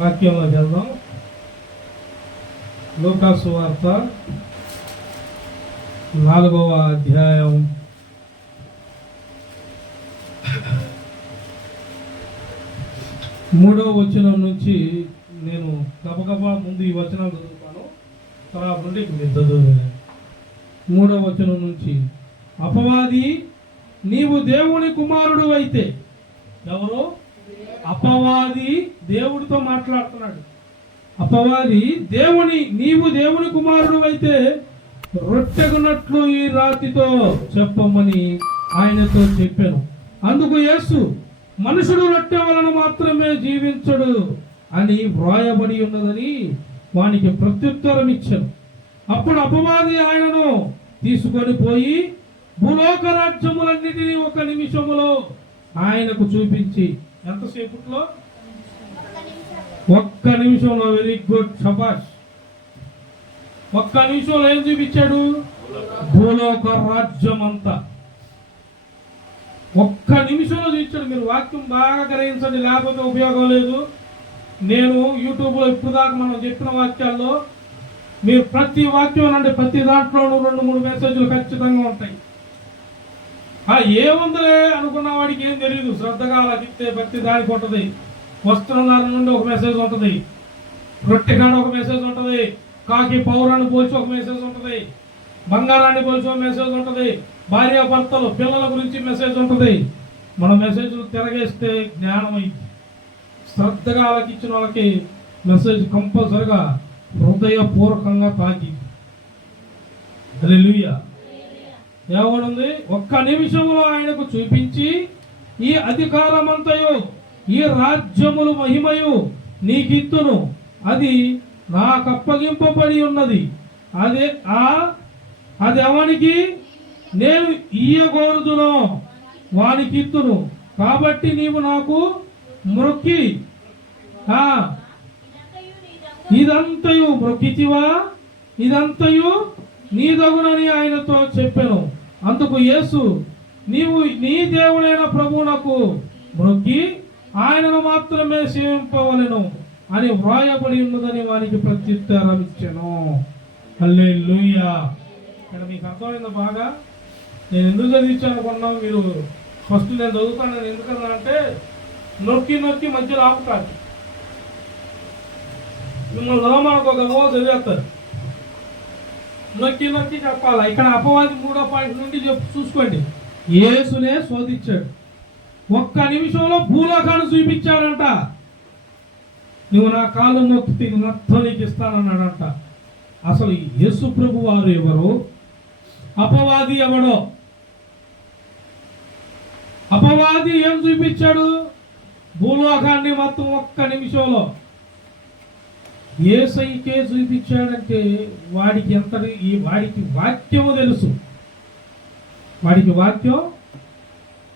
వాక్యంలోకి వెళ్దాం. లూకాసు వార్త 4వ అధ్యాయం 3వ వచనం నుంచి నేను గబగబా ముందు ఈ వచనాలు చదువుతాను, తర్వాత నుండి మీరు చదువు. 3వ వచనం నుంచి, అపవాది నీవు దేవుని కుమారుడు అయితే. ఎవరు? అపవాది దేవుడితో మాట్లాడుతున్నాడు. అపవాది నీవు దేవుని కుమారుడు అయితే రొట్టెగున్నట్లు ఈ రాతితో చెప్పమని ఆయనతో చెప్పాను. అందుకు యేసు, మనుషుడు రొట్టె వలన మాత్రమే జీవించడు అని వ్రాయబడి ఉన్నదని వానికి ప్రత్యుత్తరం ఇచ్చాను. అప్పుడు అపవాది ఆయనను తీసుకొని పోయి భూలోక రాజ్యములన్నిటినీ ఒక నిమిషములో ఆయనకు చూపించి, ఎంతసేపట్లో? ఒక్క నిమిషంలో. వెరీ గుడ్, శభాష్. ఒక్క నిమిషంలో ఏం చూపించాడు? భూలోక రాజ్యం అంతా ఒక్క నిమిషంలో చూపించాడు. మీరు వాక్యం బాగా గ్రహించండి, లేకపోతే ఉపయోగం లేదు. నేను యూట్యూబ్లో ఇప్పుడు దాకా మనం చెప్పిన వాక్యాల్లో మీరు ప్రతి వాక్యం అంటే ప్రతి దాంట్లోనూ 2-3 మెసేజ్లు ఖచ్చితంగా ఉంటాయి. ఏముందిలే అనుకున్న వాడికి ఏం తెలియదు. శ్రద్ధగా లభిస్తే ప్రతి దానికి ఉంటుంది. వస్త్రంధారణ నుండి ఒక మెసేజ్ ఉంటుంది, రొట్టెకాడ ఒక మెసేజ్ ఉంటుంది, కాకి పౌరాన్ని పోల్చి ఒక మెసేజ్ ఉంటుంది, బంగారాన్ని పోల్చి ఒక మెసేజ్ ఉంటుంది, భార్యాభర్తలు పిల్లల గురించి మెసేజ్ ఉంటుంది. మన మెసేజ్లు తిరగేస్తే జ్ఞానం అయింది. శ్రద్ధగా ఆలకించిన వాళ్ళకి మెసేజ్ కంపల్సరిగా హృదయపూర్వకంగా తాకింది. హల్లెలూయా. ఏమనుంది? ఒక్క నిమిషంలో ఆయనకు చూపించి, ఈ అధికారమంతయు ఈ రాజ్యములు మహిమయు నీకిత్తును, అది నాకు అప్పగింపబడి ఉన్నది. అది ఎవనికి నేను ఇయ్యగోరుదునో వానికిత్తును. కాబట్టి నీవు నాకు మ్రొక్కి ఇదంతయు మ్రొక్కితివా, ఇదంతయు నీదగునని ఆయనతో చెప్పెను. అందుకు యేసు, నీవు నీ దేవుడైన ప్రభువునకు మ్రొక్కి ఆయనను మాత్రమే సేవింపవలెను అని వ్రాయబడి ఉన్నదని వానికి ప్రత్యుత్తరం ఇచ్చాను. హల్లెలూయా. ఇక్కడ మీకు అర్థమైంది బాగా? నేను ఎందుకు చదివించాను అనుకున్నాను మీరు? ఫస్ట్ నేను చదువుతాను. ఎందుకన్నా అంటే నొక్కి నొక్కి మధ్యలో ఆపుతాడు. మిమ్మల్ని చదవమనుకో గమో చదివేస్తారు. నొక్కి నొక్కి చెప్పాలా. ఇక్కడ అపవాది 3వ పాయింట్ నుండి చూసుకోండి. యేసునే శోధించాడు. ఒక్క నిమిషంలో భూలోకాన్ని చూపించాడంట. నువ్వు నా కాళ్ళు నొక్కితే మొత్తం నీకు ఇస్తానన్నాడంట. అసలు యేసు ప్రభు వారు ఎవరు? అపవాది ఎవడో? అపవాది ఏం చూపించాడు? భూలోకాన్ని మొత్తం ఒక్క నిమిషంలో. యేసయ్యకే చూపించాడంటే వాడికి వాడికి వాక్యము తెలుసు. వాడికి వాక్యం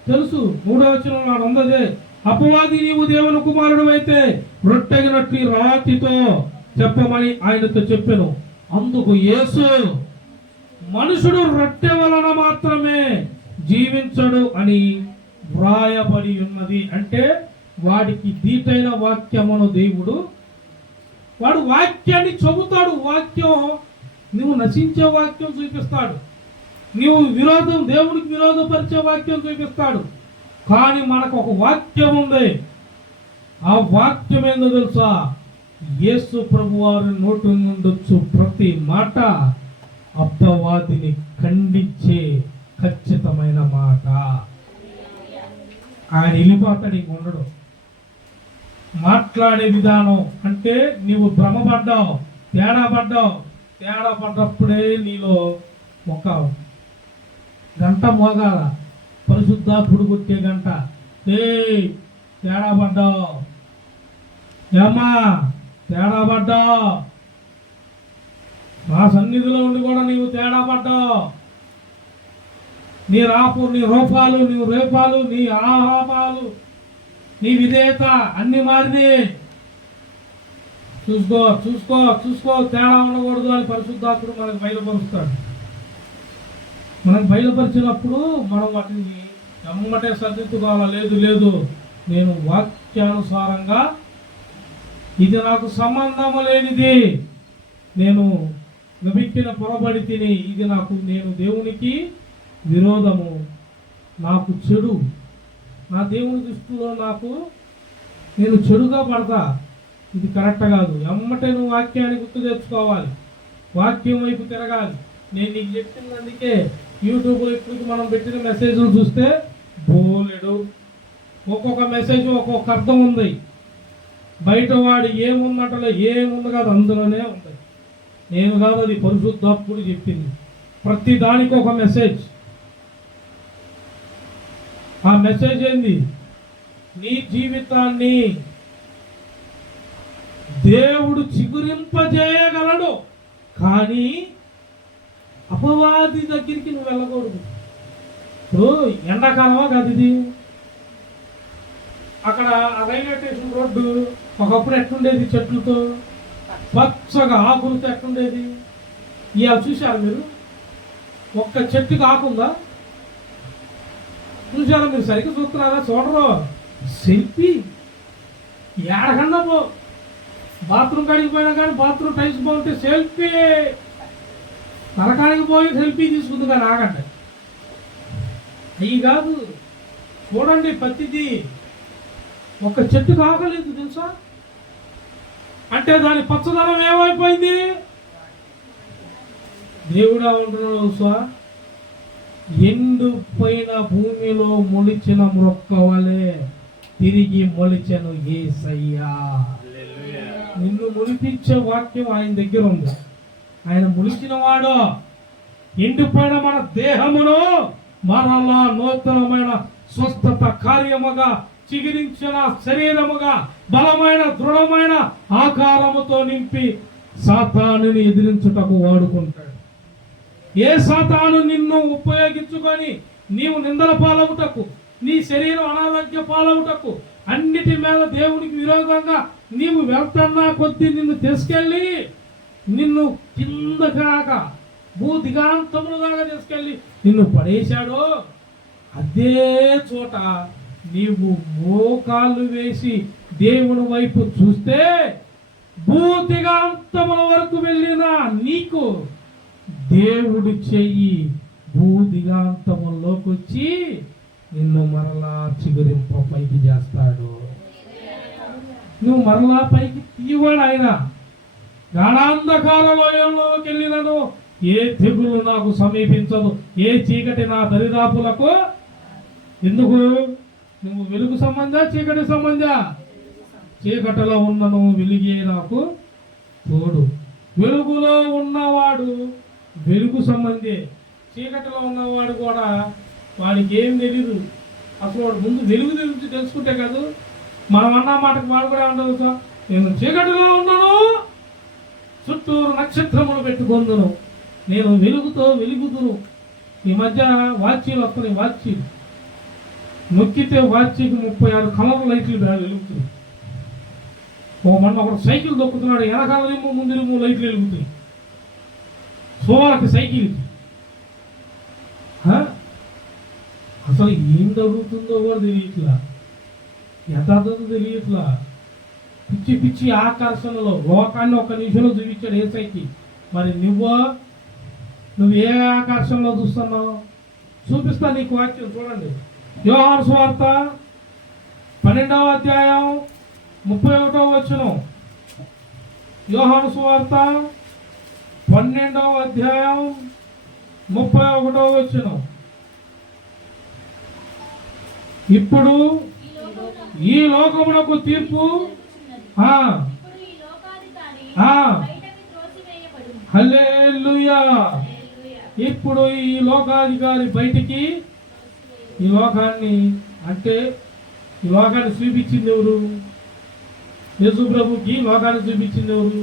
తెలుసు. 3వ వచనంలో ఉన్నదే, అపవాది నీవు దేవుని కుమారుడు అయితే రొట్టెగినట్టు రాతితో చెప్పమని ఆయనతో చెప్పాను. అందుకు యేసు, మనుషుడు రొట్టె వలన మాత్రమే జీవించడు అని వ్రాయబడి ఉన్నది. అంటే వాడికి దీటైన వాక్యమును దేవుడు, వాడు వాక్యాన్ని చెబుతాడు. వాక్యం నువ్వు నశించే వాక్యం చూపిస్తాడు, నీవు దేవునికి విరోధపరిచే వాక్యం చూపిస్తాడు. కానీ మనకు ఒక వాక్యం ఉంది. ఆ వాక్యం ఏందో తెలుసా? యేసు ప్రభు వారి నోటి నుండొచ్చు ప్రతి మాట అపవాదిని ఖండించే ఖచ్చితమైన మాట. ఆయన వెళ్ళిపోతాడు, ఇంక ఉండడు. మాట్లాడే విధానం అంటే నీవు భ్రమపడ్డావు, తేడా పడ్డప్పుడే నీలో ఒక గంట మోగాల, పరిశుద్ధాత్ముడు కొట్టే గంట. తేడా పడ్డావు, ఏమ్మా తేడా పడ్డావు, నా సన్నిధిలో ఉండి కూడా నీవు తేడా పడ్డావు. నీ రూపాలు, నీ రేపాలు, నీ ఆహాపాలు, నీ విధేయత అన్ని మారినే. చూసుకో తేడా ఉండకూడదు అని పరిశుద్ధాత్ముడు మనకు బయలుపరుస్తాడు. మనకు బయలుపరిచినప్పుడు మనం వాటిని ఎమ్మటే సర్దిద్దుకోవాలా. లేదు నేను వాక్యానుసారంగా ఇది నాకు సంబంధము లేనిది, నేను గబిక్కిన పొరబడి తిని, ఇది నేను దేవునికి విరోధము, నాకు చెడు, నా దేవుని దృష్టిలో నేను చెడుగా పడతా, ఇది కరెక్ట్ కాదు. ఎమ్మటే నువ్వు వాక్యాన్ని గుర్తు తెచ్చుకోవాలి, వాక్యం వైపు తిరగాలి. నేను నీకు చెప్తున్నందుకే యూట్యూబ్లో ఇప్పటికి మనం పెట్టిన మెసేజ్లు చూస్తే బోలెడు, ఒక్కొక్క మెసేజ్ ఒక్కొక్క అర్థం ఉంది. బయట వాడు ఏమున్నట్లో ఏముంది కాదు, అందులోనే ఉంది. నేను కాదు, అది పరిశుద్ధాత్ముడు చెప్పింది. ప్రతి దానికి ఒక మెసేజ్. ఆ మెసేజ్ ఏంది? నీ జీవితాన్ని దేవుడు చిగురింపజేయగలడు, కానీ అపవాది దగ్గరికి నువ్వు వెళ్ళకూడదు. ఇప్పుడు ఎండాకాలమా కాదు ఇది. అక్కడ రైల్వే స్టేషన్ రోడ్డు ఒకప్పుడు ఎట్లుండేది? చెట్లతో పచ్చగా ఆకులతో ఎట్లుండేది? ఇవాళ చూశారు మీరు? ఒక్క చెట్టుకి ఆకుందా? చూసారా మీరు? సరిగ్గా చూస్తున్నారా? చూడరు. సెల్ఫీ ఏడకన్నా పో, బాత్రూమ్ కాడికి పోయినా కానీ బాత్రూమ్ టైల్స్ బాగుంటే సెల్ఫీ, తలకాడికి పోయి సెల్ఫీ తీసుకుంది కానీ ఆగండి. అవి కాదు, చూడండి ప్రతిదీ. ఒక్క చెట్టుకు ఆకలేదు తెలుసా? అంటే దాని పచ్చదనం ఏమైపోయింది? దేవుడా ఉంటున్నాడు స్వా, ఎండిపోయిన భూమిలో మొలిచిన మొక్క వలె తిరిగి మొలిచెను యేసయ్యా. నిన్ను మొలిపించే వాక్యం ఆయన దగ్గర ఉంది. ఆయన మొలిచిన వాడు ఎండిపోయిన మన దేహమును మరలా నూతనమైన స్వస్థత కార్యముగా, చిగురించిన శరీరముగా, బలమైన దృఢమైన ఆకారముతో నింపి సాతానుని ఎదిరించుటకు వాడుకుంటాడు. ఏ సాతాను నిన్ను ఉపయోగించుకొని నీవు నిందల పాలవుటకు, నీ శరీరం అనారోగ్య పాలవుటకు, అన్నిటి మీద దేవునికి విరోధంగా నీవు వెళ్తున్నా కొద్దీ నిన్ను తీసుకెళ్ళి నిన్ను కిందకాగా భూదిగాంతముల దాకా తీసుకెళ్ళి నిన్ను పడేశాడో, అదే చోట నీవు మోకాళ్ళు వేసి దేవుని వైపు చూస్తే భూదిగాంతముల వరకు వెళ్ళిన నీకు దేవుడి చెయ్యి భూదిగాంతములోకి వచ్చి నిన్ను మరలా చిగురింప పైకి చేస్తాడు. నువ్వు మరలా పైకి తీయవాడు ఆయన. గాఢాంధకార లోయలోకి వెళ్ళినను ఏ తెగులు నాకు సమీపించదు, ఏ చీకటి నా దరిదాపులకు. ఎందుకు? నువ్వు వెలుగు సంబంధా చీకటి సంబంధా? చీకటిలో ఉన్నను వెలుగే నాకు తోడు. వెలుగులో ఉన్నవాడు వెలుగు సంబంధే, చీకటిలో ఉన్నవాడు కూడా వాడికి ఏం తెలీదు. అసలు వాడు ముందు వెలుగు గురించి తెలుసుకుంటే కాదు. మనం అన్న మాటకు వాడు కూడా ఉండదు, నేను చీకటిలో ఉన్నాను, చుట్టూరు నక్షత్రములు పెట్టుకుందును, నేను వెలుగుతో వెలుగుదును. ఈ మధ్య వాచీలు వస్తున్నాయి, వాచీలు నొక్కితే వాచీకి 36 కలర్ లైట్లు వెలుగుతున్నాయి. మొన్న ఒకడు సైకిల్ దొక్కుతున్నాడు, వెనకాలేమో ముందు లైట్లు వెలుగుతాయి. సోలకి సైకిల్కి అసలు ఏం జరుగుతుందో కూడా తెలియట్లా, యథార్థత తెలియట్లా. పిచ్చి పిచ్చి ఆకర్షణలో లోకాన్ని ఒక నిమిషంలో చూపించాడు ఏసైకి. మరి నువ్వు ఏ ఆకర్షణలో చూస్తున్నావు? చూపిస్తా నీకు వాక్యం. చూడండి, యోహాను సువార్త 12వ అధ్యాయం 31వ వచనం. యోహాను సువార్త 12వ అధ్యాయం 31వ వచనం. ఇప్పుడు ఈ లోకమునకు తీర్పు హల్లెలూయా. ఇప్పుడు ఈ లోకాధికారి బయటికి, ఈ లోకాన్ని అంటే ఈ లోకాన్ని చూపించింది ఎవరు? యేసు ప్రభుకి లోకాన్ని చూపించింది ఎవరు?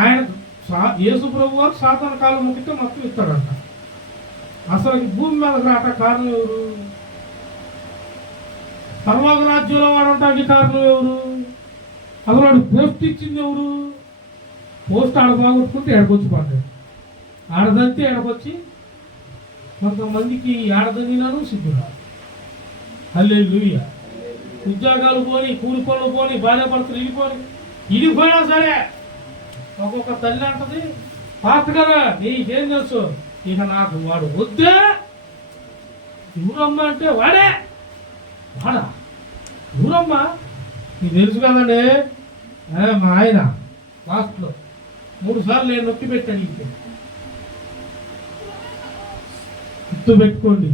ఆయన. యేసు ప్రభు వారు సాతాను కాలం ముక్కితే మొత్తం ఇస్తాడంట. అసలు భూమి మీద రాట కారణం ఎవరు? పరలోక రాజ్యంలో వాడటానికి కారణం ఎవరు? అసలు వాడు పోస్ట్ ఇచ్చింది ఎవరు? పోస్ట్ ఆడ బాగొట్టుకుంటే ఎడకొచ్చి పడ్డాడు, ఆడదంతే ఎడకొచ్చి కొంతమందికి ఆడదనినాను సిగ్గురాదు. హల్లెలూయా. ఉద్యోగాలు పోని, కూలి పనులు పోని, భార్య భర్తలు ఇడిపోయినా సరే ఒక్కొక్క తల్లి అంటది, పాత్ర కదా నీకేం తెలుసు, ఇక నాకు వాడు వద్దే. ఎవరమ్మ అంటే వాడా ఎవరమ్మ నీకు తెలుసు కదండి. మా ఆయన లాస్ట్లో 3 సార్లు నేను నొక్కి పెట్టాను. గుర్తు పెట్టుకోండి,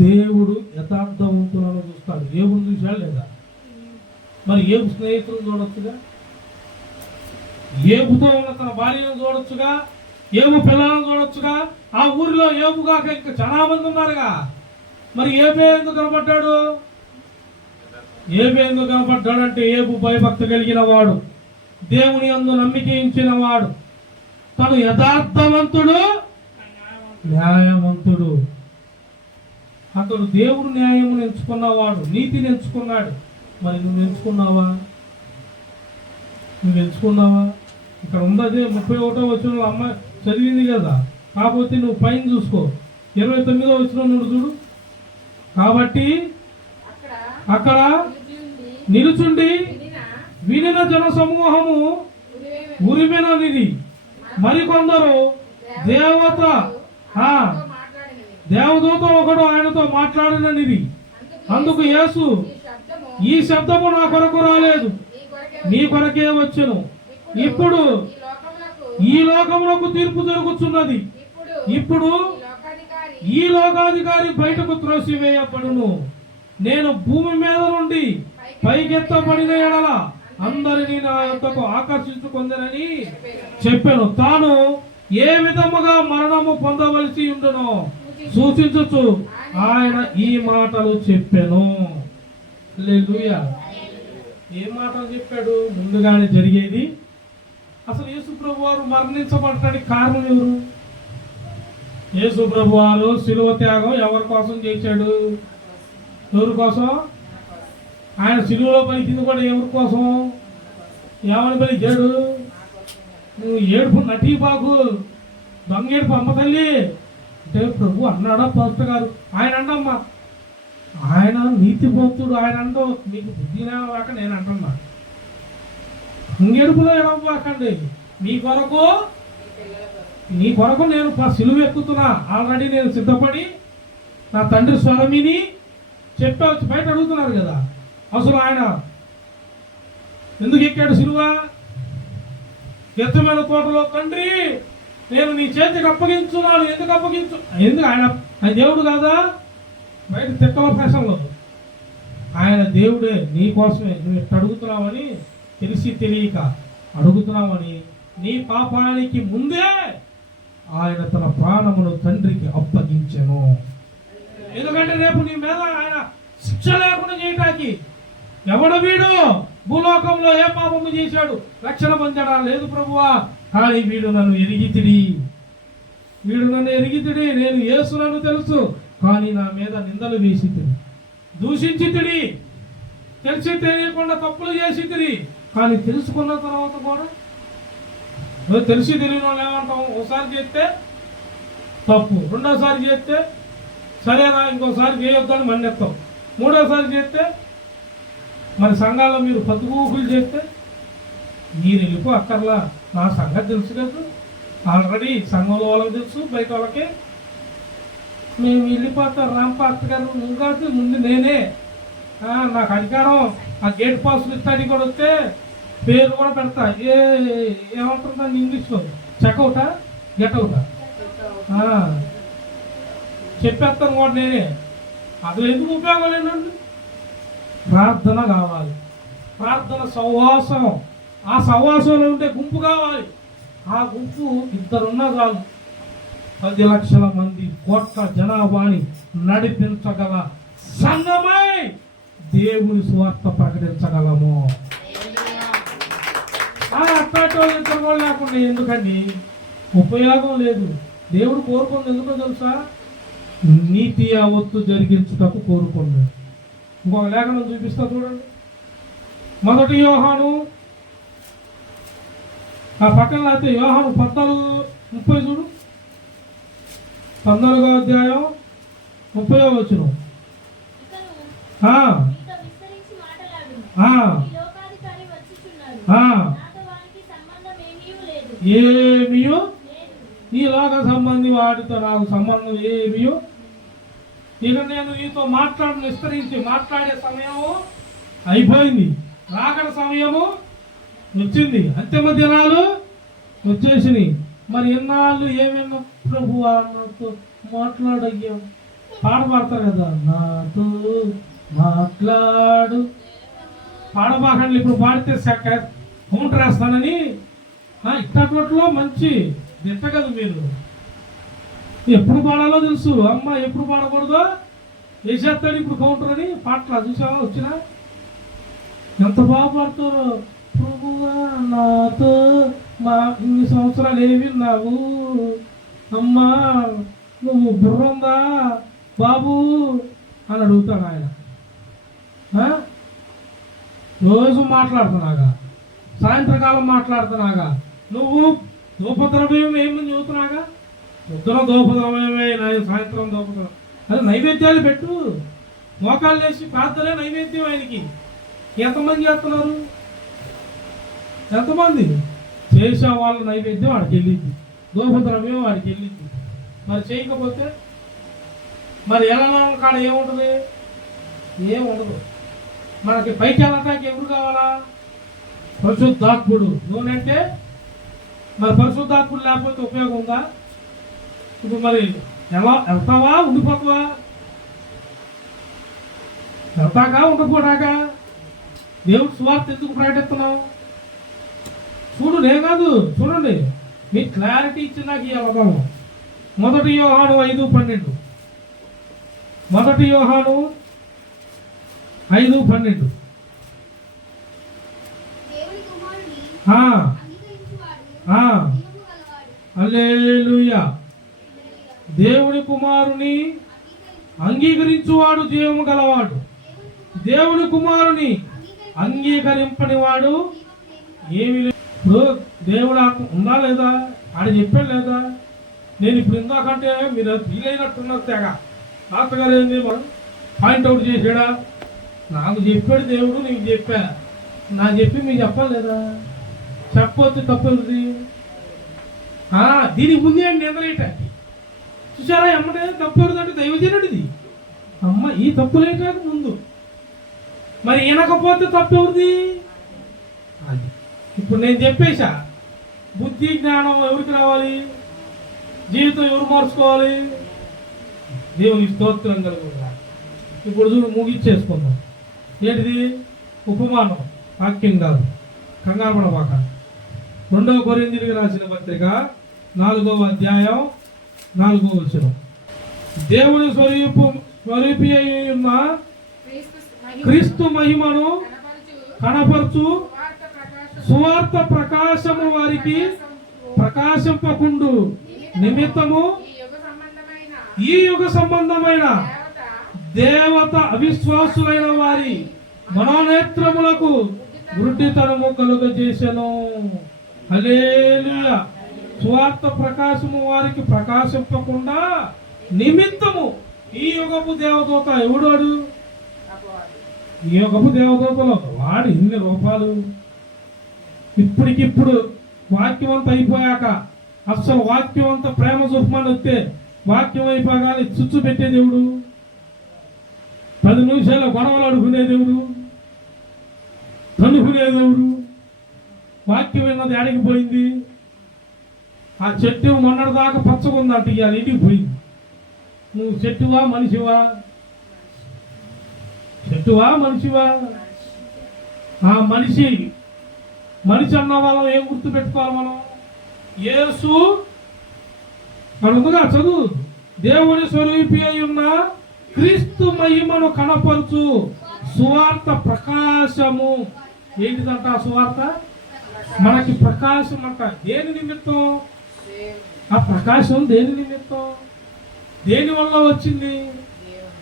దేవుడు యథార్థవంతులను చూస్తాడు. ఏబుని చూశాడు లేదా? మరి ఏబు స్నేహితులను చూడొచ్చుగా, ఏబుతో ఉన్న తన భార్యను చూడొచ్చుగా, ఏబు పిల్లలను చూడొచ్చుగా. ఆ ఊరిలో ఏబుగాక ఇంకా చాలా మంది ఉన్నారుగా. మరి ఏబే ఎందుకు కనపడ్డాడు? ఏబే ఎందుకు కనపడ్డాడంటే ఏబు భయభక్తి కలిగిన వాడు, దేవుని యందు నమ్మిక ఉంచిన వాడు, తను యథార్థవంతుడు, న్యాయవంతుడు. అతడు దేవుడు న్యాయమును ఎంచుకున్నవాడు, నీతిని ఎంచుకున్నాడు. మరి నువ్వు ఎంచుకున్నావా? ఇక్కడ ఉన్నదే 31వ వచనంలో అమ్మాయి చదివింది కదా. కాకపోతే నువ్వు పైన చూసుకో, 29వ వచనం నుండి చూడు. కాబట్టి అక్కడ నిలుచుండి వినిన జన సమూహము ఉరిమినది. మరికొందరు దేవదూత ఒకడు ఆయనతో మాట్లాడినది. అందుకు యేసు, ఈ శబ్దము నా కొరకు రాలేదు, నీ కొరకే వచ్చును. ఇప్పుడు ఈ లోకములకు తీర్పు జరుగుతున్నది. ఇప్పుడు ఈ లోకాధికారి బయటకు త్రోసివేయబడును. నేను భూమి మీద నుండి పైకెత్తబడిన ఎడల అందరినీ నా యొద్దకు ఆకర్షించుకుందనని చెప్పాను. తాను ఏ విధముగా మరణము పొందవలసి ఉండునో సూచించు ఆయన ఈ మాటలు చెప్పాను. హల్లెలూయా. ఏ మాటలు చెప్పాడు? ముందుగానే జరిగేది. అసలు యేసు ప్రభు వారు మరణించబడటానికి కారణం ఎవరు? యేసు ప్రభు వారు శిలువ త్యాగం ఎవరి కోసం చేశాడు? ఎవరి కోసం? ఆయన శిలువలో పలికింది కూడా ఎవరి కోసం? ఏమని పలికాడు? నువ్వు ఏడుపు నటీ బాగు, దొంగ ఏడుపు అమ్మ తల్లి అంటే ప్రభు అన్నాడా? పాస్టర్ గారు ఆయన అండమ్మా, ఆయన నీతివంతుడు, ఆయన అండో మీకు బుద్ధినా వాక నేను అంటున్నా. దొంగేడుపులో ఎడవకండి, నీ కొరకు నేను సిలువ ఎక్కుతున్నా. ఆల్రెడీ నేను సిద్ధపడి నా తండ్రి స్వరమిని చెప్పవచ్చు. బయట అడుగుతున్నారు కదా, అసలు ఆయన ఎందుకు ఎక్కాడు సిలువ? ఎత్తమైన తోటలో తండ్రి నేను నీ చేతికి అప్పగించున్నాను. ఎందుకు అప్పగించు? ఎందుకు? ఆయన దేవుడు కాదా? బయట తిక్కల ప్రశ్నలు. ఆయన దేవుడే, నీ కోసమే నువ్వు ఎట్లా అడుగుతున్నావని తెలిసి తెలియక అడుగుతున్నావని నీ పాపానికి ముందే ఆయన తన ప్రాణమును తండ్రికి అప్పగించెను. ఎందుకంటే రేపు నీ మీద ఆయన శిక్ష లేకుండా చేయటానికి. ఎవడు వీడు? భూలోకంలో ఏ పాపము చేశాడు? రక్షణ పొందడా? లేదు ప్రభువా, కానీ వీడు నన్ను ఎరిగితిడి. నేను యేసునను తెలుసు, కానీ నా మీద నిందలు వేసితిడి, దూషించితిడి, తెలిసి తెలియకుండా తప్పులు చేసితిడి. కానీ తెలుసుకున్న తర్వాత కూడా తెలిసి తెలియని వాళ్ళు ఏమంటాం? ఒకసారి చేస్తే తప్పు, రెండోసారి చేస్తే సరేనా, ఇంకోసారి చేయొద్దని మన్నెత్తాం, మూడోసారి చేస్తే మరి సంఘాల్లో మీరు పతుకూకులు చేస్తే మీరు వెళ్ళిపో అక్కర్లా, నా సంగతి తెలుసు కదా, ఆల్రెడీ సంఘంలో వాళ్ళకి తెలుసు, బయట వాళ్ళకి. మేము వెళ్ళిపోతాం రాంపాత్ర గారు, నువ్వు కాదు ముందు నేనే, నాకు అధికారం, ఆ గేట్ పాస్ స్టడీ కూడా వస్తే పేరు కూడా పెడతా. ఏమంటారు దాన్ని ఇంగ్లీష్లో? చెక్అవుటా గెట్అవుటా చెప్పేస్తాను కూడా నేనే. అది ఎందుకు ఉపయోగం లేనండి? ప్రార్థన కావాలి, ప్రార్థన సహవాసం. ఆ సహవాసంలో ఉండే గుంపు కావాలి. ఆ గుంపు ఇద్దరున్నా చాలు 10 లక్షల మంది కోట్ల జనాభాని నడిపించగల సంఘమై దేవుని సువార్త ప్రకటించగలము. అట్లాంటి వాళ్ళు లేకుండా ఎందుకండి? ఉపయోగం లేదు. దేవుడు కోరుకుంది ఎందుకో తెలుసా? నీతి యావత్తు జరిగించుటకు కోరుకున్నాడు. ఇంకొక లేఖనం చూపిస్తా చూడండి. 1 యోహాను, ఆ పక్కన అయితే యోహాను 14:30 చూడు. 14వ అధ్యాయం 30వ వచనం. ఆ, మీతో విస్తరించి మాటలాడును. ఆ, ఈ లోకాధికారి వచ్చుచున్నాడు. ఆ. నాతో వానికి సంబంధం ఏమీ లేదు. ఏమియో లేదు. ఈ లోక సంబంధి వాటితో నాకు సంబంధం ఏమియో. ఇక నేను నీతో విస్తరించి మాట్లాడే సమయము అయిపోయింది, రాకడ సమయము వచ్చింది, అంతిమ దినాలు వచ్చేసినాయి. మరి ఇన్నాళ్ళు ఏమేమో ప్రభు నాతో మాట్లాడయ్యా పాట పాడతారు కదా, నాతో మాట్లాడు పాడబాకండి. ఇప్పుడు పాడితే కౌంటర్ వేస్తానని ఇట్టట్లో మంచి దిట్ట కదా మీరు. ఎప్పుడు పాడాలో తెలుసు, అమ్మ ఎప్పుడు పాడకూడదో వేసేస్తాడు ఇప్పుడు కౌంటర్ అని. పాటలు చూసావా వచ్చినా ఎంత బాగా పాడతారో. ప్రభువా నాతో ఇన్ని సంవత్సరాలు ఏమి విన్నావు అమ్మా, నువ్వు బుర్రందా బాబు అని అడుగుతాడు ఆయన. రోజు మాట్లాడుతున్నాగా, సాయంత్రకాలం మాట్లాడుతున్నాగా, నువ్వు దూపద్రవ్యం ఏమని చెబుతున్నాగా, పొద్దున దూపద్రవ్యమే, సాయంత్రం దూపద్రవ్యం. అది నైవేద్యాలు పెట్టు, మోకాళ్ళు వేసి ప్రార్థనే నైవేద్యం ఆయనకి. ఎంతమంది చేస్తున్నారు? ఎంతమంది చేసే వాళ్ళ నైవేద్యం వాడికి వెళ్ళింది, దూపద్రవ్యం వాడికి వెళ్ళింది. మరి చేయకపోతే మరి ఎలా కాడ ఏముంటుంది? ఏముండదు. మనకి పైకి వెళ్ళటానికి ఎవరు కావాలా? పరిశుద్ధాత్ముడు. నువ్వునంటే మరి పరిశుద్ధాత్ముడు లేకపోతే ఉపయోగం ఉందా? ఇప్పుడు మరి ఎలా వెళ్తావా, ఉండిపోతావా? వెళ్తాకా ఉండిపోడాకా? దేవుడు సువార్త ఎందుకు ప్రకటిస్తున్నావు? చూడు, నేను కాదు, చూడండి, మీ క్లారిటీ ఇచ్చి నాకు ఈ అవగాహన. 1 యోహాను 5:12. 1 యోహాను 5:12. హల్లెలూయా. దేవుని కుమారుని అంగీకరించువాడు జీవము గలవాడు, దేవుని కుమారుని అంగీకరింపని వాడు ఏమి లేదు. ఇప్పుడు దేవుడు ఉందా లేదా? ఆడ చెప్పాడు లేదా? నేను ఇప్పుడు ఇందాకంటే మీరు ఫీల్ అయినట్టున్నారు తెగ. తాతగారు ఏంది పాయింట్అవుట్ చేసాడా? నాకు చెప్పాడు దేవుడు, నీకు చెప్పా, నాకు చెప్పి మీకు చెప్పాలి లేదా? చెప్పొచ్చు, తప్పది. దీనికి ముందే నిద్రలేయటానికి చూసారా? ఎమ్మటే తప్పు ఎవరిదంటే దైవజనుడిది. అమ్మ ఈ తప్పు లేటానికి ముందు మరి వినకపోతే తప్పు ఎవరిది? ఇప్పుడు నేను చెప్పేశా, బుద్ధి జ్ఞానం ఎవరికి రావాలి? జీవితం ఎవరు మార్చుకోవాలి? దేవుని స్తోత్రం కలుగుతుంది. ఇప్పుడు చూడు, ముగిచ్చేసుకుందాం. ఏంటిది? ఉపమానం, వాక్యం కాదు, కంగారు పడబాక. 2 కొరింథీయులకు రాసిన పత్రిక 4వ అధ్యాయం 4వ వచనం. దేవుని స్వరూపి అయి ఉన్న క్రీస్తు మహిమను కనపరచు సువార్త ప్రకాశము వారికి ప్రకాశింపకుండు నిమిత్తము ఈ యుగ సంబంధమైన దేవత అవిశ్వాసులైన వారి మనోనేత్రములకు వృద్ధితనము కలుగజేసెను. హల్లెలూయా. సువార్త ప్రకాశము వారికి ప్రకాశింపకుండా నిమిత్తము ఈ యుగపు దేవదూత. ఎవడాడు? ఈ యుగపు దేవదూతలో వాడు ఇన్ని రూపాలు. ఇప్పటికిప్పుడు వాక్యం అంతా అయిపోయాక, అసలు వాక్యం అంతా ప్రేమ చూపమని వస్తే వాక్యం అయిపోగానే చుచ్చు పెట్టే దేవుడు, 10 నిమిషాల్లో గొడవలు అడుగునే దేవుడు, తనుకునే దేవుడు. వాక్యం విన్నది ఆడికి పోయింది. ఆ చెట్టు మొన్నటి దాకా పచ్చగుందంట, ఇవాళ ఇంటికి పోయింది. నువ్వు చెట్టువా మనిషివా? చెట్టువా మనిషివా? ఆ మనిషి అన్న వాళ్ళం ఏం గుర్తు పెట్టుకోవాలి మనం? యేసు అనుకుగా చదువు. దేవుని స్వరూపి అయి ఉన్న క్రీస్తు మహిమను కనపరుచు సువార్త ప్రకాశము. ఏంటిదంట ఆ సువార్త? మనకి ప్రకాశం అంట. దేని నిమిత్తం ఆ ప్రకాశం? దేని నిమిత్తం? దేని వల్ల వచ్చింది?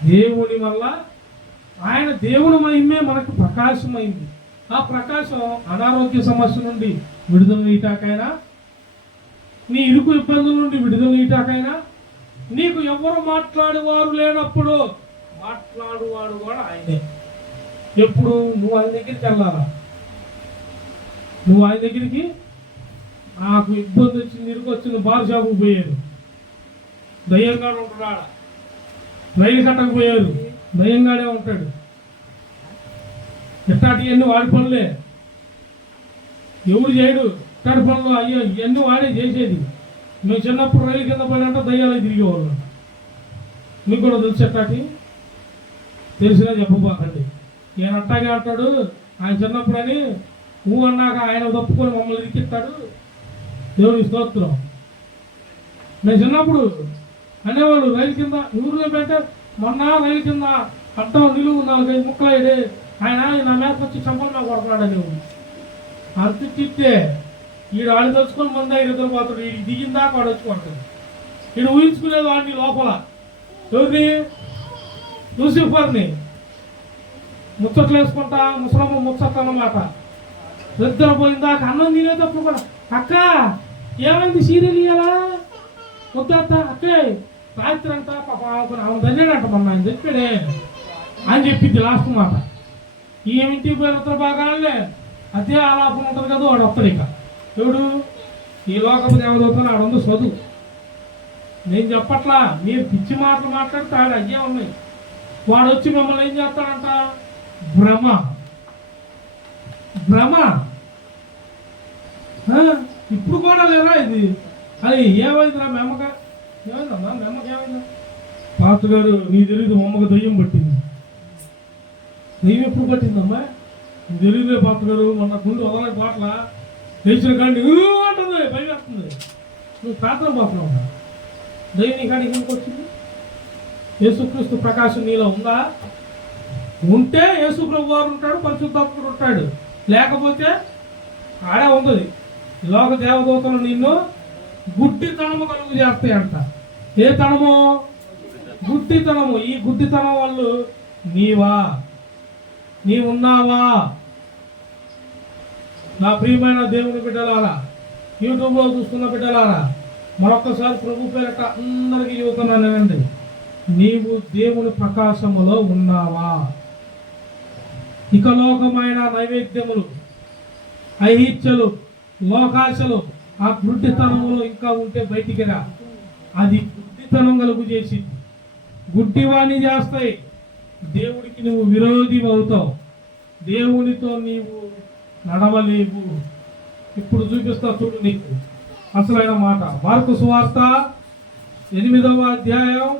దేవుని వల్ల. ఆయన దేవుని మహిమే మనకు ప్రకాశమైంది. ఆ ప్రకాశం అనారోగ్య సమస్య నుండి విడుదల నీటాకైనా, నీ ఇరుకు ఇబ్బందుల నుండి విడుదల నీటాకైనా, నీకు ఎవరు మాట్లాడేవారు లేనప్పుడు మాట్లాడువాడు కూడా ఆయనే. ఎప్పుడు నువ్వు ఆయన దగ్గరికి వెళ్ళాలా, నువ్వు ఆయన దగ్గరికి. నాకు ఇబ్బంది వచ్చింది, ఇరుకు వచ్చింది, బార్ షాపుకు పోయారు, దయ్యంగాడు ఉంటాడు. ఆడ రైలు కట్టకు పోయారు, దయ్యంగాడే ఉంటాడు. ఇట్లాంటివన్నీ వాడి పనులే, ఎవడు చేయడు ఇట్లాంటి పనులు. అయ్యో ఇవన్నీ వాడే చేసేది. మేము చిన్నప్పుడు రైలు కింద పడినంటే దయ్యాలు తిరిగేవాళ్ళు. మీకు కూడా తెలుసు ఎట్లాంటి, తెలిసినా చెప్పబాకండి. ఈయన అట్టాగే అంటాడు, ఆయన చిన్నప్పుడు అని ఊ అన్నాక ఆయన తప్పుకొని మమ్మల్ని ఇరికిస్తాడు. దేవుని స్తోత్రం. నేను చిన్నప్పుడు అనేవాళ్ళు రైలు కింద ఊరిలో పెట్టే, మొన్న రైలు కింద అడ్డం నిలువు 4-5 ముక్కలు అయ్యాడే, ఆయన నా మేరకు వచ్చి చంపలు మీద కొడతాడు. నువ్వు అంత తిట్టే ఈడు ఆడు తెలుసుకొని ముందు ఇద్దరు పోతాడు. ఈ దిగిన దాకా వాడు వచ్చి కొడతాడు. ఈడు ఊహించుకునేది వాడిని లోపల. ఎవరిని? లూసిఫర్ని. ముచ్చట్లు వేసుకుంటా ముసలమ్మ ముచ్చట్లు అన్నమాట. నిద్ర పోయిందాక అన్నం తినేటప్పుడు కూడా, అక్క ఏమైంది సీరియల్ ఇయ్యాలా వద్దాత అక్కే రాత్రి అంతా పాప ఆమె ధన్యాడంట మొన్న ఆయన చెప్పాడే అని చెప్పింది లాస్ట్ మాట. ఏమింటికి పోయిన ఉత్తర భాగాలే అదే ఆలాపం ఉంటుంది కదా, వాడు వస్తాడు. ఇక ఎవడు? ఈ లోకపు దేవదూతలు ఆడుంది చదువు. నేను చెప్పట్లా, మీరు పిచ్చి మాటలు మాట్లాడితే ఆడ అయ్యే ఉన్నాయి. వాడు వచ్చి మిమ్మల్ని ఏం చేస్తాడంట? భ్రమ భ్రమ. ఇప్పుడు కూడా లేరా ఇది? అది ఏమైందిరా మెమ్మక? ఏమైందమ్మా మెమ్మకి ఏమైందా? పాత్ర గారు నీ తెలియదు, అమ్మకు దయ్యం పట్టింది. దయ్యం ఎప్పుడు పట్టిందమ్మా? నీ తెలియదులే పాత్ర గారు. మొన్న గుండె వదలకి పాటల లేచిన కానీ అంటుంది, భయం వేస్తుంది. నువ్వు ప్రార్థన పోతున్నావు. దయ్యం నీ కాడికి ఎందుకు వచ్చింది? యేసుక్రీస్తు ప్రకాశం నీలో ఉందా? ఉంటే యేసు ప్రభు వారు ఉంటాడు, పరిశుద్ధాత్ముడు ఉంటాడు. లేకపోతే ఆడే ఉంది. లోక దేవదూతలు నిన్ను గుడ్డితనము కలుగు చేస్తాయంట. ఏ తనము? గుడ్డితనము. ఈ గుడ్డితనం వాళ్ళు నీవా? నీవున్నావా? నా ప్రియమైన దేవుని బిడ్డలారా, యూట్యూబ్లో చూస్తున్న బిడ్డలారా, మరొక్కసారి ప్రభు పేరట అందరికీ చెబుతున్నానండి, నీవు దేవుని ప్రకాశములో ఉన్నావా? ఇక లోకమైన నైవేద్యములు, ఐహిత్యలు, లోకాశలు, ఆ గుడ్డితనంలో ఇంకా ఉంటే బయటికి రా. అది గుడ్డితనం కలుగు చేసి గుడ్డివాణి చేస్తాయి. దేవుడికి నువ్వు విరోధి అవుతావు. దేవునితో నీవు నడవలేవు. ఇప్పుడు చూపిస్తా చూడు నీకు అసలైన మాట. మార్కు సువార్త 8వ అధ్యాయం.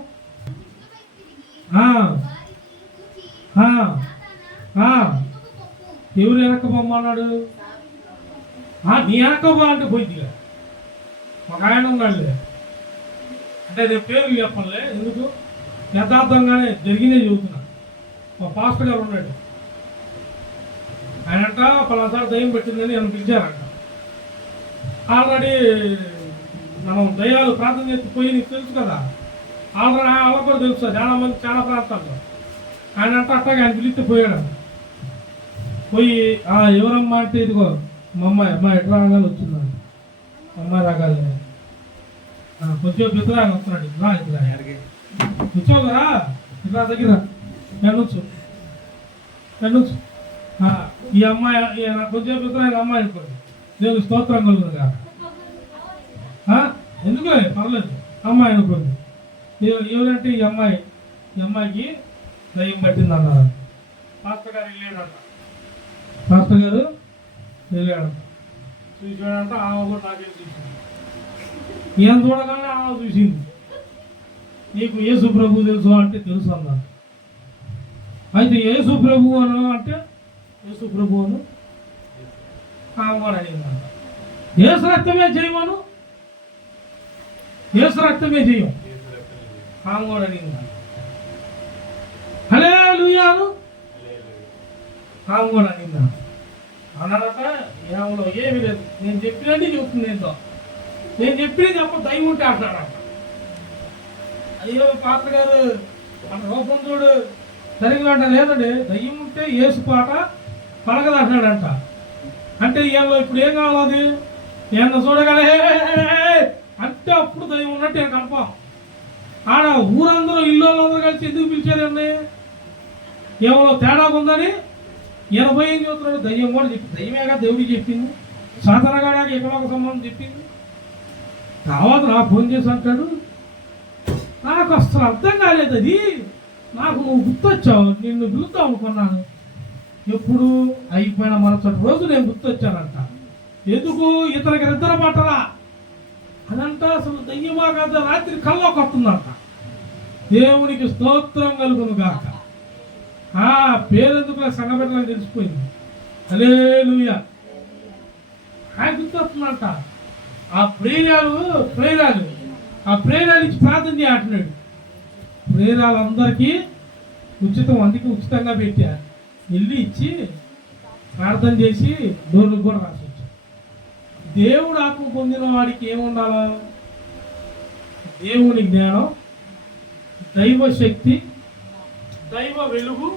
ఎవరు వెనక్కబొమ్మన్నాడు? నీ వెనక్కబో అంటే పోయిందిగా. ఒక ఆయన ఉన్నాడు, అంటే నేను పేరు చెప్పలే, ఎందుకు యథార్థంగానే జరిగినే చెబుతున్నా. మా పాస్టర్ గారు ఉన్నాడు, ఆయనంట పలాసారి దయ్యం పెట్టిందని ఆయన పిలిచారంట. ఆల్రెడీ మనం దయ్యాలు ప్రార్థన చేసి పోయి నీకు తెలుసు కదా, ఆల్రెడీ వాళ్ళకు కూడా తెలుసు చాలా మంది చాలా ప్రాంతాల్లో. ఆయన అంటే అట్టగా ఆయన పిలిస్తే పోయాడు. పోయి ఎవరమ్మా అంటే ఇదిగో మా అమ్మాయి ఎట్లా రాగాలి వచ్చిందండి. అమ్మాయి రాగాలి కొంచెం పెద్దరాగా వస్తున్నాడు. రా ఇట్లా కూర్చో కదా, ఇట్లా దగ్గర ఎండొచ్చు. ఈ అమ్మాయి కొంచెం పెద్దరాగా అమ్మాయి అనుకోండి. నేను స్తోత్రం కలుగుతుందిగా. ఎందుకు పర్లేదు అమ్మాయి అనుకోండి. ఎవరంటే ఈ అమ్మాయికి దయ్యం పట్టింది అన్నారు. పాస్టర్ గారు వెళ్ళాడంట. చూసాడంట. ఆమె కూడా నాకేం చూసింది. ఏం చూడగానే ఆమె చూసింది. నీకు యేసు ప్రభు తెలుసు అంటే తెలుసు అన్నాను. అయితే యేసు ప్రభు అను అంటే యేసు ప్రభు అను ఆమె కూడా అడిగిందంట. యేసు రక్తమే చేయమను, యేసు రక్తమే చేయం ఆమె కూడా అడిగిందంట. హల్లెలూయాను ఆమె కూడా అడిగిందంట. అన్నాడట. ఏమలో ఏమీ లేదు, నేను చెప్పినట్టు చెబుతుంది. నేను చెప్పిన చెప్ప దయ్యం ఉంటే అంటాడట. అయ్యో పాత్ర గారు మన రూపం చూడు సరిగ్గా అంట. లేదండి, దయ్యం ఉంటే యేసు పాట పలకదు అంటాడంట. అంటే ఈయనలో ఇప్పుడు ఏం కావాలి? ఈయన చూడగలే అంటే అప్పుడు దయ్యం ఉన్నట్టు నేను కన్ఫామ్. ఆడ ఊరందరూ ఇల్లు అందరూ కలిసి ఎందుకు పిలిచారండి? ఏమో తేడా ఉందని 80 చూస్తున్నాడు. దయ్యం కూడా చెప్పి దయ్యమేగా దేవుడికి చెప్పింది, సాతనగాడాక ఎక్కడొక సంబంధం చెప్పింది. తర్వాత నాకు ఫోన్ చేసి అంటాడు, నాకు అసలు అర్థం కాలేదు, అది నాకు నువ్వు గుర్తొచ్చావు, నిన్ను పిలుద్దాం అనుకున్నాను. ఎప్పుడు అయిపోయిన మరుసటి రోజు నేను గుర్తొచ్చానంట. ఎందుకు? ఇతనికి నిద్ర పట్టరా అదంతా అసలు దయ్యమా కదా, రాత్రి కల్లోకి వస్తుందంట. దేవునికి స్తోత్రం కలుగును గాక. ఆ పేరెందుకు సంగబెట్టాలని తెలిసిపోయింది. హల్లెలూయా. ఆయన గుర్తొస్తుందంట. ఆ ప్రేరాలు ఇచ్చి ప్రార్థన చేస్తున్నాడు. ప్రేరాలందరికీ ఉచితం, అందుకే ఉచితంగా పెట్టారు. వెళ్ళి ఇచ్చి ప్రార్థన చేసి డోర్లకు కూడా రాసి వచ్చారు. దేవుడు ఆత్మ పొందిన వాడికి ఏముండాలా? దేవుని జ్ఞానం, దైవ శక్తి, దైవ వెలుగు.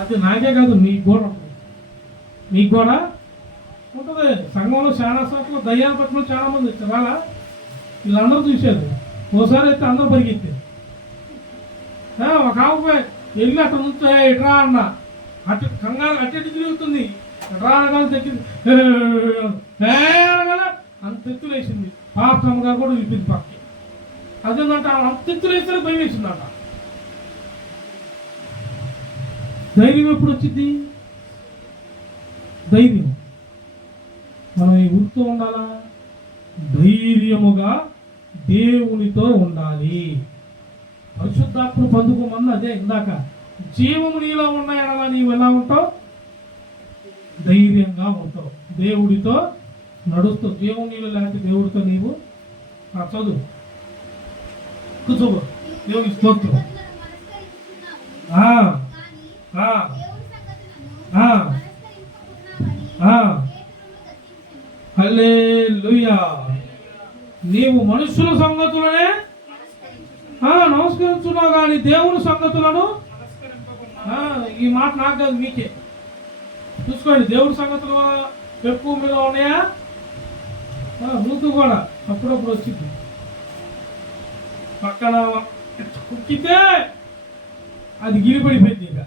అది నాకే కాదు, మీకు కూడా ఉంటుంది. మీకు కూడా ఉంటుంది. సంఘంలో చాలా చోట్ల దయ్యాల పట్ల చాలా మంది వచ్చారు. అలా వీళ్ళందరూ చూశారు. ఓసారి అయితే అందరూ పరిగెత్తారు. ఒక ఆమె వెళ్ళి అట్లా నుంచి ఇట్రా అన్న, అటు కంగారు అటు తిరుగుతుంది. రా అనగానే తగ్గింది, అనగానే అంత ఎత్తులు వేసింది. పాపమ్మ గారు కూడా వెళ్ళిపోయింది పక్కకి. అదేంటంటే అంత ఎత్తులు వేస్తే భయం వేసిందంట. ధైర్యం ఎప్పుడు వచ్చింది? ధైర్యం మనం ఈ ఊరితో ఉండాలా? ధైర్యముగా దేవునితో ఉండాలి. పరిశుద్ధాత్మ పొందుకోమన్న అదే ఇందాక, జీవము నీలో ఉన్నాయనలా నీవు ఎలా ఉంటావు? ధైర్యంగా ఉంటావు, దేవుడితో నడుస్తావు. జీవం నీళ్ళు లేకపోతే దేవుడితో నీవు చదువు కూర్చోవు. దేవుని స్తోత్రం. హల్లెలూయా. నీవు మనుషుల సంగతులనే నమస్కరించున్నావు కానీ దేవుని సంగతులను ఈ మాట నాకు కాదు, మీకే. చూసుకోండి, దేవుడి సంగతులు ఎక్కువ మీద ఉన్నాయా? రూతు కూడా అప్పుడప్పుడు వచ్చింది. పక్కన కుక్కితే అది గిరిపడిపోయింది. ఇక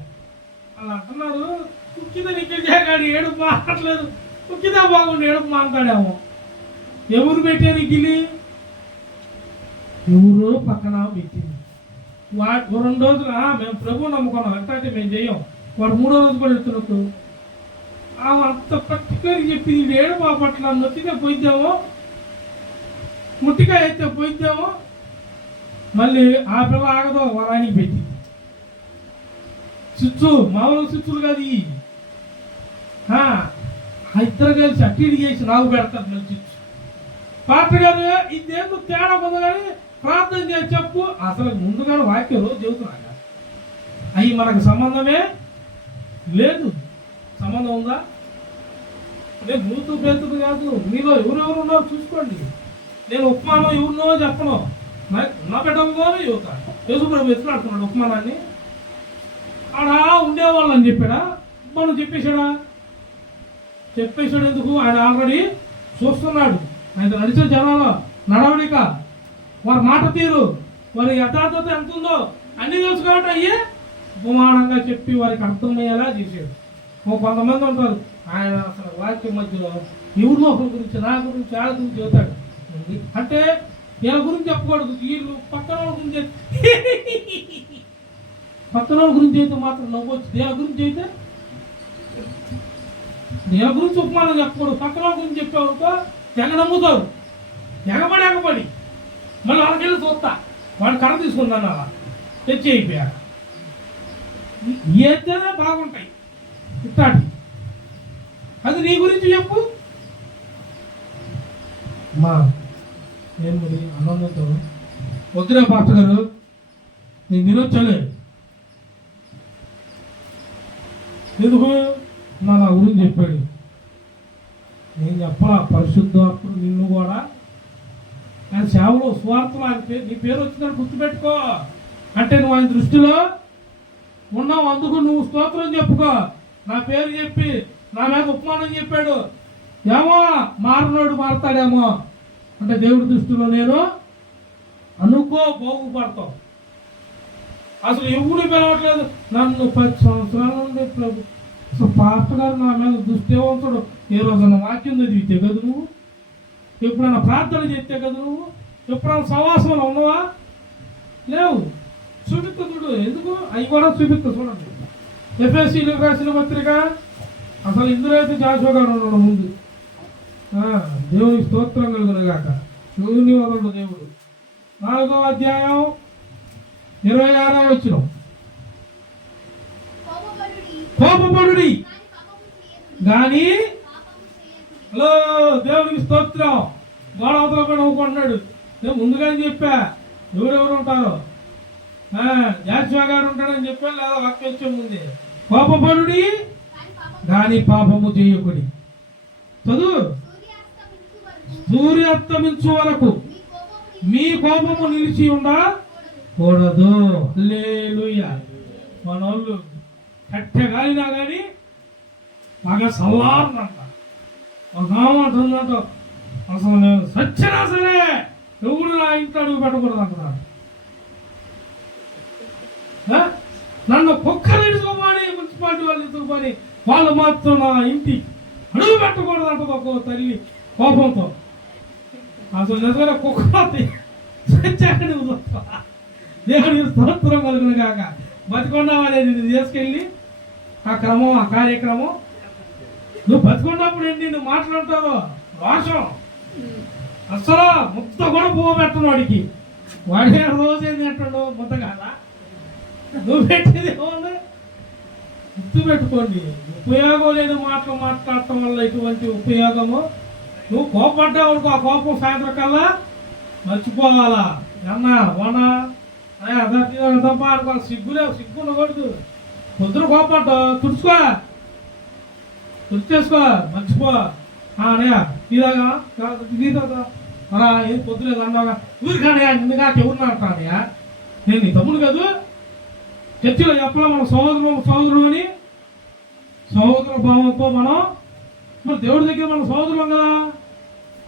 వాళ్ళు అంటున్నారు, కుక్కితే నీకు చేయగాడు ఏడుపు మాట్లాడలేదు, కుక్కితే బాగుండి ఏడుపు మాట్లాడాము. ఎవరు పెట్టారు ఈ గిలి? ఎవరో పక్కన పెట్టింది. 2 రోజులు మేము ప్రభు నమ్ముకున్నాం, అంటే మేము చెయ్యం. వాడు 3వ రోజు కూడా ఎత్తున్నట్టు అంత పర్టికులర్ చెప్పి ఏడు బాపట్ల నొత్తితే పోయిద్దామో, ముట్టిగా అయితే పోయిద్దామో, మళ్ళీ ఆ పిల్ల ఆగదో వరానికి పెట్టి చిచ్చు, మామూలు చిచ్చులు కాదు. ఇద్దరు కలిసి అట్టిడి చేసి నాకు పెడతారు మళ్ళీ చిచ్చు. పాత్ర గారు ఇదేందుకు తేడా ఉంది కానీ ప్రార్థన చేసి చెప్పు. అసలు ముందుగానే వాక్యం రోజు చెబుతున్నాక అవి మనకు సంబంధమే లేదు. సంబంధం ఉందా? నేను బ్లూతూ పేరుతుంది కాదు. మీలో ఎవరెవరు ఉన్నారో చూసుకోండి. నేను ఉపమానం ఎవరినో చెప్పను, నా బిడ్డలోనే యువత యేసుప్రభు ఎత్తులాడుతున్నాడు ఉపమానాన్ని. ఆడా ఉండేవాళ్ళు అని చెప్పాడా? మనం చెప్పేశాడా? చెప్పేశాడు. ఎందుకు? ఆయన ఆల్రెడీ చూస్తున్నాడు. ఆయన నడిచే జనాలు నడవడిక, వారి మాట తీరు, వారి యథార్థత ఎంత ఉందో అన్ని తెలుసు కాబట్టి అయ్యే ఉపమానంగా చెప్పి వారికి అర్థమయ్యేలా చేశాడు. కొంతమంది ఉంటారు, ఆయన అసలు వాక్యం మధ్యలో ఎవరినో ఒకరి గురించి, నా గురించి, వాళ్ళ గురించి చెబుతాడు. అంటే వీళ్ళ గురించి చెప్పకూడదు, వీళ్ళు పక్కన వాళ్ళ గురించి అయితే మాత్రం నవ్వచ్చు. దేని గురించి అయితే దేని గురించి ఉపమానం చెప్పకూడదు. పక్కన వాళ్ళ గురించి చెప్పేవాళ్ళతో తెగ నమ్ముతారు. ఎగబడి మళ్ళీ వాళ్ళకెళ్ళి చూస్తా, వాడు కర్ర తీసుకుందాను అలా తెచ్చి అయిపోయాక ఏదైనా బాగుంటాయి ఇట్లాంటి. అది నీ గురించి చెప్పు. మా ఏం మరి ఆనందంతో వద్దురా పాస్టర్ గారు, నేను తినొచ్చలే. ఎందుకు? నా గురించి చెప్పాడు. నేను చెప్పాలా? పరిశుద్ధాత్ముడు నిన్ను కూడా ఆయన సేవలో స్వార్థం, ఆయన పేరు, నీ పేరు వచ్చిందని గుర్తుపెట్టుకో. అంటే నువ్వు ఆయన దృష్టిలో ఉన్నావు, అందుకు నువ్వు స్తోత్రం చెప్పుకో. నా పేరు చెప్పి నా మీద ఉపమానం చెప్పాడు, ఏమో మారినోడు మారతాడేమో అంటే దేవుడి దృష్టిలో నేను అనుకో బాగుపడతావు. అసలు ఎప్పుడు పిలవట్లేదు నన్ను 10 సంవత్సరాల నుండి ప్రభు. అసలు పాస్టర్ గారు నా మీద దుష్టేవంతుడు. ఏ రోజున వాక్యం చదివితే కదా నువ్వు, ఎప్పుడైనా ప్రార్థన చేస్తే కదా నువ్వు, ఎప్పుడైనా సవాసంలో ఉన్నావా? లేవు. చూపిస్తుడు ఎందుకు అవి కూడా చూపిస్తా చూడండి. ఎఫ్ఎస్సీలకు రాసిన పత్రిక. అసలు ఇందులో అయితే జాషువా గారు ఉన్నాడు ముందు. దేవునికి స్తోత్రం కలుగునుగాక. దేవుని వదలడు దేవుడు. 4వ అధ్యాయం 26వ వచనం. కోపపడుడి కానీ హలో దేవునికి స్తోత్రం. గోడ అవతల పడి నవ్వుకుంటున్నాడు. నేను ముందుగానే చెప్పా ఎవరెవరు ఉంటారో. జాషువా గారు ఉంటాడని చెప్పా లేదా వాక్యం వచ్చే ముందే. కోపపడుడి కానీ పాపము చేయకుడి. చదువు. సూర్యాస్తమించు వరకు మీ కోపము నిలిచి ఉండకూడదు. హల్లెలూయా. మనోళ్ళు కట్టె కాలినా కానీ బాగా సల్లారంట. అంటుందంట అసలు నేను సచ్చినా సరే ఎవరు నా ఇంట్లో అడుగు పెట్టకూడదు అంటున్నాడు. నన్ను కుక్కలు ఎడుచుకోమని మున్సిపాలిటీ వాళ్ళు ఎత్తుకోమని వాళ్ళు మాత్రం నా ఇంటి అడుగు పెట్టకూడదు అంటుంది ఒక తల్లి కోపంతో. అసలు నిజంగా కుక్క దేవుడికి స్తోత్రం కలుగును కాక. బతికొండావా నిన్ను తీసుకెళ్ళి ఆ క్రమం ఆ కార్యక్రమం. నువ్వు బతికొన్నప్పుడు ఏంటి నువ్వు మాట్లాడతావు రోషం. అసలు ముద్ద కూడా పోబెట్టను వాడికి. వాడే రోజు ఏంటి అంటాడు ముద్ద కాదా. నువ్వు పెట్టేది ఏమన్నా గుర్తు పెట్టుకోండి. ఉపయోగం లేని మాటలు మాట్లాడటం వల్ల ఇటువంటి ఉపయోగము. నువ్వు కోపడ్డావు అనుకో, ఆ కోపం సాయంత్రం కల్లా మర్చిపోవాలా. అన్నా వనా అదంతా అనుకోవాలి. సిగ్గు ఉండకూడదు. పొద్దున కోపడ్డా తుడుచుకోసుకో మర్చిపో. అన్నయ్య ఇలాగా అలా ఏం పొద్దులేదు అన్నాగా ఊరికానయ్యా నిన్నగా ఎవరిని అంటానయ్యా. నేను నీ తమ్ముడు కాదు. చర్చిలో చెప్పలా మన సోదరుడు అని సహోదర భావంతో మనం మరి దేవుడి దగ్గర మన సహోదరులం కదా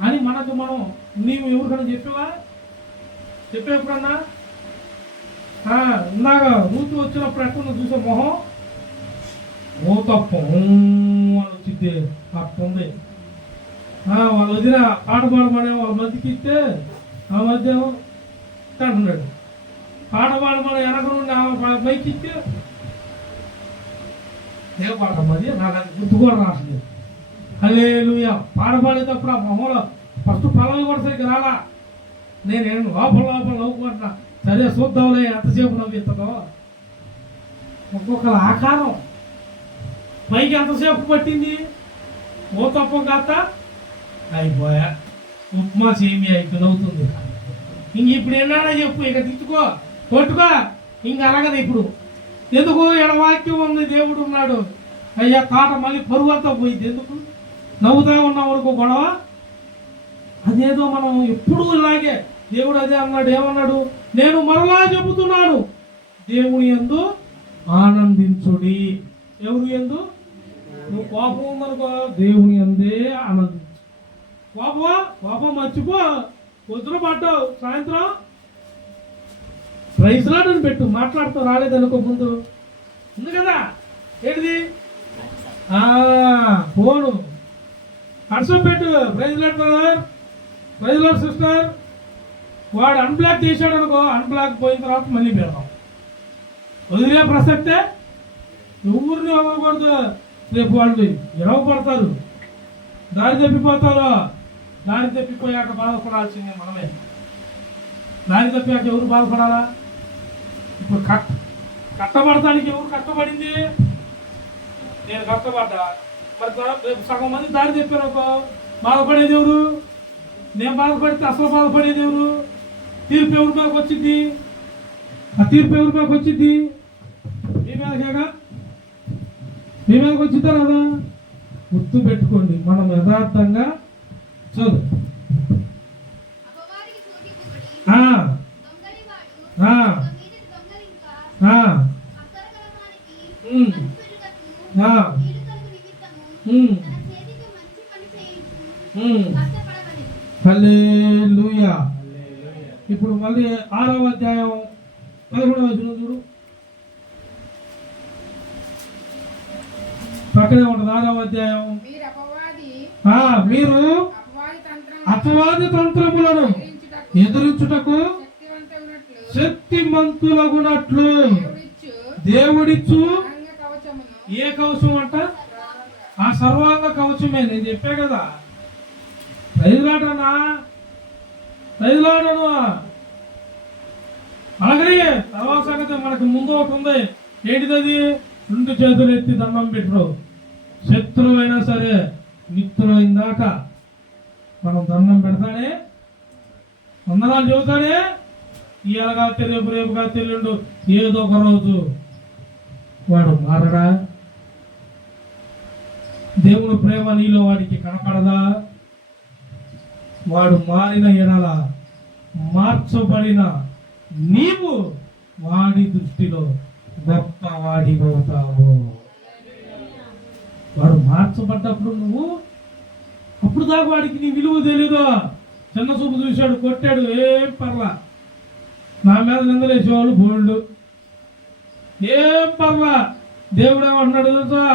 అని మనకు మనం నీవు ఎవరికన్నా చెప్పే ఎప్పుడన్నా ఇందాక రూతు వచ్చినప్పుడు ఎక్కడ చూసే మొహం ఓ తప్పం అని వచ్చింది అట్టుంది. వాళ్ళు వదిన పాట పాడమనే వాళ్ళ మధ్యకి ఇస్తే ఆ మధ్య అంటున్నాడు. పాట పాడమని వెనక నుండి ఆమె పైకి ఇస్తే ఏ పాట మరి నాకు అది గుర్తు కూడా రాసలేదు. హల్లెలూయా. పాట పాడేటప్పుడు ఆ మొహంలో ఫస్ట్ పల్లవి కూడా సరిగ్గా రాలా. నేనేం లోపల నవ్వుకుంటున్నా. సరే చూద్దాంలే ఎంతసేపు నవ్వుతుందో. ఒక్కొక్కరు ఆకారం పైకి ఎంతసేపు పట్టింది. ఓ తప్ప కాస్త అయిపోయా ఉప్మా సేమియా అయిపోయి నవ్వుతుంది. ఇంక ఇప్పుడు ఎన్నాడా చెప్పు. ఇక తిట్టుకో కొట్టుకో ఇంక అలాగదు ఇప్పుడు. ఎందుకు ఎడవాక్యం ఉంది దేవుడు ఉన్నాడు. అయ్యా కాట మళ్ళీ పరువు అంతా పోయింది. ఎందుకు నవ్వుతా ఉన్నాం వరకు గొడవ. అదేదో మనం ఎప్పుడు ఇలాగే దేవుడు అదే అన్నాడు. ఏమన్నాడు? నేను మరలా చెబుతున్నాను దేవుని యందు ఆనందించుడి. ఎవరు యందు? నువ్వు కోపం ఉందనుకో దేవుని యందే ఆనందించు. కోపం మర్చిపో. పొద్దున పడ్డావు సాయంత్రం ప్రైజ్ లాడని పెట్టు. మాట్లాడుతూ రాలేదనుకో ముందు ఉంది కదా ఏంటిది ఫోను అర్సం పెట్టు. Praise lord brother, praise lord sister. వాడు అన్బ్లాక్ చేశాడు అనుకో, అన్బ్లాక్ పోయిన తర్వాత మళ్ళీ పెడదాం. వదిలే ప్రసక్తే ఎవరిని అవ్వకూడదు. రేపు వాళ్ళు ఎరవపడతారు, దారి తప్పిపోతారు. దారి తప్పిపోయాక బాధపడాల్సిందే మనమే. దారి తప్పాక ఎవరు బాధపడాలా? ఇప్పుడు కట్టబడటానికి ఎవరు కష్టపడింది? నేను కష్టపడ్డా. మరి రేపు సగం మంది దారి చెప్పారు అనుకో, బాధపడేది ఎవరు? నేను బాధపడితే అసలు బాధపడేది ఎవరు? తీర్పు ఎవరి మీదకి వచ్చింది? ఆ తీర్పు ఎవరి మీదకి వచ్చింది? మీ మీదకేగా. మీ మీదకి వచ్చిందా కదా? గుర్తు పెట్టుకోండి. మనం యథార్థంగా చదువు. హల్లెలూయా. ఇప్పుడు మళ్ళీ 6వ అధ్యాయం 11వ వచనం చూడు. పక్కనే ఉంటుంది 6వ అధ్యాయం. మీరు అపవాది తంత్రములను ఎదురించుటకు శక్తిమంతులగునట్లు దేవుడిచ్చు ఏ కవచం అంట? ఆ సర్వాంగ కవచమే. నేను చెప్పే కదా, రైతులాడనా రైతులాడను అలాగే తర్వాత సంగతి మనకు ముందు ఒకటి ఉంది. ఏంటిది? 2 చేతులు ఎత్తి దండం పెట్టరు. శత్రువైనా సరే మిత్రులైన దాకా మనం దండం పెడతానే, వందనాలు చెబుతానే. ఇలాగా రేపుగా తెల్లుండు ఏదో ఒక రోజు వాడు మారడా? దేవుని ప్రేమ నీలో వాడికి కనపడదా? వాడు మారిన ఎడల మార్చబడిన నీవు వాడి దృష్టిలో గొప్ప వాడిపోతావు. వాడు మార్చబడ్డప్పుడు నువ్వు అప్పుడు దాకా వాడికి నీ విలువ తెలీదు. చిన్న చూపు చూశాడు, కొట్టాడు, ఏం పర్లా. నా మీద నిందలేసేవాళ్ళు బోల్డ్, ఏం పర్లా. దేవుడు ఏమంటున్నాడు తెలుసా?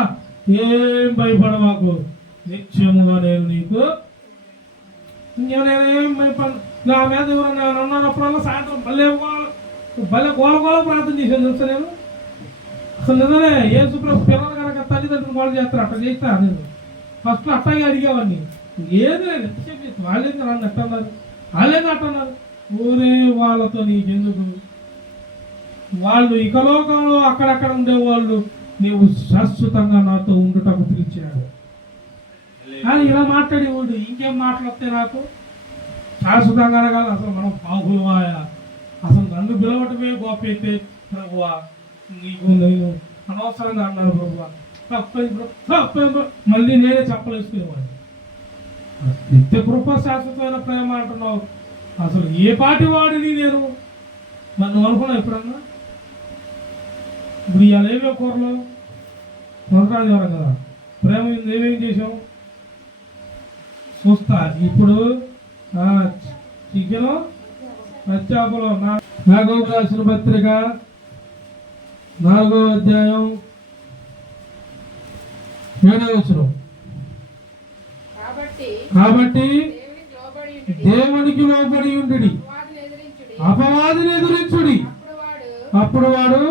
ఏం భయపడమాకు, నిత్యముగా నేను నీకు. నేనేం భయపడ. నా మీద ఎవరన్నా ఉన్నప్పుడల్లా సాయంత్రం భలే గోల ప్రార్థన చేశాను తెలుసా నేను. అసలు నిజమే, యేసు ప్రభు పిల్లలు కనుక తల్లిదండ్రులు గోల చేస్తారు, అట్లా చేస్తా నేను. ఫస్ట్ అట్టాగే అడిగేవాడిని. ఏది లేదు చెప్పి వాళ్ళేది నన్ను ఎట్టన్నారు, వాళ్ళేది అట్టన్నారు. ఊరే వాళ్ళతో నీకెందుకు? వాళ్ళు ఇకలోకంలో అక్కడక్కడ ఉండేవాళ్ళు, నీవు శాశ్వతంగా నాతో ఉండుటకు పిలిచాడు అని ఇలా మాట్లాడేవాడు. ఇంకేం మాట్లాడితే నాకు శాశ్వతంగా కాదు. అసలు మనం పాపులమాయా, అసలు నన్ను పిలవటమే గొప్ప అయితే ప్రభువా, నీకు నేను అనవసరంగా అన్నాడు ప్రభువా, తప్పైంది మళ్ళీ నేనే చెప్పలేసుకునేవాడిని. నిత్య కృప శాశ్వతమైన ప్రేమ అంటున్నావు. అసలు ఏ పాటి వాడిని నేను నన్ను అనుకున్నా ఎప్పుడన్నా? ఇప్పుడు ఇవాళ ఏమేమి కూరలు కొనరాదు ఎవరు కదా, ప్రేమ ఏమేమి చేసాం చూస్తా. ఇప్పుడు చికెను పచ్చాకులు. నాగో రాసిన పత్రిక 4వ అధ్యాయం 7వ వచనం. కాబట్టి దేవునికి లోబడి ఉండుడి, అపవాదిని ఎదురించుడి, అప్పుడు వాడు.